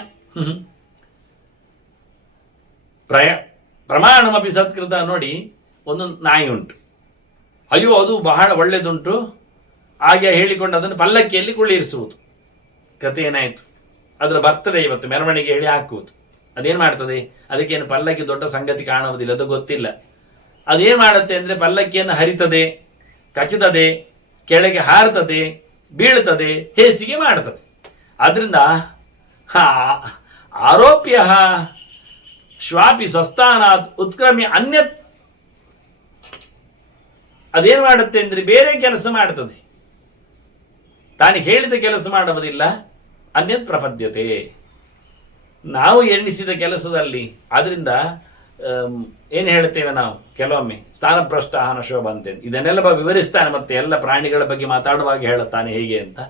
ಪ್ರಮಾಣಮಪಿ ಸತ್ಕೃತ. ನೋಡಿ, ಒಂದು ನಾಯಿ ಉಂಟು, ಅಯ್ಯೋ ಅದು ಬಹಳ ಒಳ್ಳೆದುಂಟು, ಹಾಗೆ ಹೇಳಿಕೊಂಡು ಅದನ್ನು ಪಲ್ಲಕ್ಕಿಯಲ್ಲಿ ಕುಳ್ಳಿರಿಸುವುದು. ಕತೆ ಏನಾಯಿತು? ಅದರ ಬರ್ತಡೇ ಇವತ್ತು, ಮೆರವಣಿಗೆ ಹೇಳಿ ಹಾಕುವುದು. ಅದೇನು ಮಾಡ್ತದೆ? ಅದಕ್ಕೇನು ಪಲ್ಲಕ್ಕಿ ದೊಡ್ಡ ಸಂಗತಿ ಕಾಣುವುದಿಲ್ಲ, ಅದು ಗೊತ್ತಿಲ್ಲ. ಅದೇನು ಮಾಡುತ್ತೆ ಅಂದರೆ ಪಲ್ಲಕ್ಕಿಯನ್ನು ಹರಿತದೆ, ಕಚ್ಚುತ್ತದೆ, ಕೆಳಗೆ ಹಾರುತ್ತದೆ, ಬೀಳ್ತದೆ, ಹೇಸಿಗೆ ಮಾಡ್ತದೆ. ಆದ್ರಿಂದ ಆರೋಪ್ಯ ಶ್ವಾಪಿ ಸ್ವಸ್ಥಾನಾತ್ ಉತ್ಕ್ರಮ್ಯ ಅನ್ಯತ್. ಅದೇನು ಮಾಡುತ್ತೆ ಅಂದರೆ ಬೇರೆ ಕೆಲಸ ಮಾಡ್ತದೆ, ತಾನು ಹೇಳಿದ ಕೆಲಸ ಮಾಡುವುದಿಲ್ಲ. ಅನ್ಯತ್ ಪ್ರಪದ್ಯತೆ, ನಾವು ಎಣಿಸಿದ ಕೆಲಸದಲ್ಲಿ. ಆದ್ರಿಂದ ಏನು ಹೇಳ್ತೇವೆ ನಾವು ಕೆಲವೊಮ್ಮೆ, ಸ್ಥಾನಭ್ರಷ್ಟ ಆಹನ ಶೋಭಂತೆ, ಇದನ್ನೆಲ್ಲ ವಿವರಿಸ್ತಾನೆ. ಮತ್ತೆ ಎಲ್ಲ ಪ್ರಾಣಿಗಳ ಬಗ್ಗೆ ಮಾತಾಡುವಾಗ ಹೇಳುತ್ತಾನೆ ಹೇಗೆ ಅಂತ.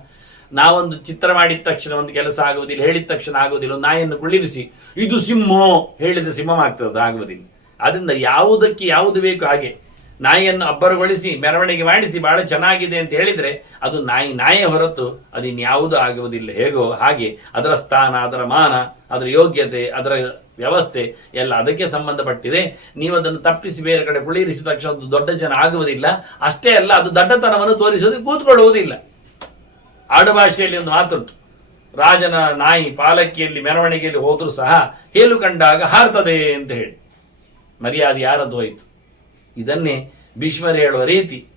ನಾವೊಂದು ಚಿತ್ರ ಮಾಡಿದ ತಕ್ಷಣ ಒಂದು ಕೆಲಸ ಆಗುವುದಿಲ್ಲ, ಹೇಳಿದ ತಕ್ಷಣ ಆಗುವುದಿಲ್ಲ. ಒಂದು ನಾಯಿಯನ್ನು ಕುಳ್ಳಿರಿಸಿ ಇದು ಸಿಂಹ ಹೇಳಿದ ಸಿಂಹ ಆಗ್ತದೆ, ಆಗುವುದಿಲ್ಲ. ಆದ್ರಿಂದ ಯಾವುದಕ್ಕೆ ಯಾವುದು ಬೇಕು ಹಾಗೆ ನಾಯಿಯನ್ನು ಅಬ್ಬರಗೊಳಿಸಿ ಮೆರವಣಿಗೆ ಮಾಡಿಸಿ ಬಹಳ ಚೆನ್ನಾಗಿದೆ ಅಂತ ಹೇಳಿದರೆ ಅದು ನಾಯಿಯೇ ಹೊರತು ಅದು ಇನ್ಯಾವುದೂ ಆಗುವುದಿಲ್ಲ. ಹೇಗೋ ಹಾಗೆ ಅದರ ಸ್ಥಾನ, ಅದರ ಮಾನ, ಅದರ ಯೋಗ್ಯತೆ, ಅದರ ವ್ಯವಸ್ಥೆ ಎಲ್ಲ ಅದಕ್ಕೆ ಸಂಬಂಧಪಟ್ಟಿದೆ. ನೀವು ಅದನ್ನು ತಪ್ಪಿಸಿ ಬೇರೆ ಕಡೆ ಕುಳಿರಿಸಿದ ತಕ್ಷಣ ಅದು ದೊಡ್ಡ ಜನ ಆಗುವುದಿಲ್ಲ. ಅಷ್ಟೇ ಅಲ್ಲ, ಅದು ದಡ್ಡತನವನ್ನು ತೋರಿಸೋದು ಕೂತ್ಕೊಳ್ಳುವುದಿಲ್ಲ. ಆಡುಭಾಷೆಯಲ್ಲಿ ಒಂದು ಮಾತುಂಟು, ರಾಜನ ನಾಯಿ ಪಾಲಕಿಯಲ್ಲಿ ಮೆರವಣಿಗೆಯಲ್ಲಿ ಹೋದರೂ ಸಹ ಹೇಲು ಕಂಡಾಗ ಹಾರ್ತದೆ ಅಂತ ಹೇಳಿ. ಮರ್ಯಾದೆ ಯಾರದ್ದು ಹೋಯಿತು. ಇದನ್ನೇ ಭೀಷ್ಮರು ಹೇಳುವ ರೀತಿ.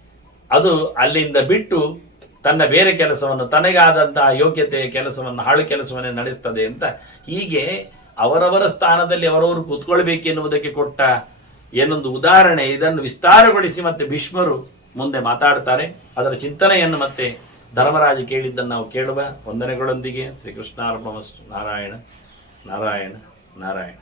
ಅದು ಅಲ್ಲಿಂದ ಬಿಟ್ಟು ತನ್ನ ಬೇರೆ ಕೆಲಸವನ್ನು, ತನಗಾದಂತಹ ಯೋಗ್ಯತೆಯ ಕೆಲಸವನ್ನು, ಹಾಳು ಕೆಲಸವನ್ನೇ ನಡೆಸ್ತದೆ ಅಂತ. ಹೀಗೆ ಅವರವರ ಸ್ಥಾನದಲ್ಲಿ ಅವರವರು ಕೂತ್ಕೊಳ್ಬೇಕೆನ್ನುವುದಕ್ಕೆ ಕೊಟ್ಟ ಏನೊಂದು ಉದಾಹರಣೆ. ಇದನ್ನು ವಿಸ್ತಾರಗೊಳಿಸಿ ಮತ್ತೆ ಭೀಷ್ಮರು ಮುಂದೆ ಮಾತಾಡ್ತಾರೆ. ಅದರ ಚಿಂತನೆಯನ್ನು ಮತ್ತೆ ಧರ್ಮರಾಜ ಕೇಳಿದ್ದನ್ನು ನಾವು ಕೇಳುವ. ವಂದನೆಗಳೊಂದಿಗೆ ಶ್ರೀಕೃಷ್ಣಾರ್ಪಣಮಸ್ತು. ನಾರಾಯಣ ನಾರಾಯಣ ನಾರಾಯಣ.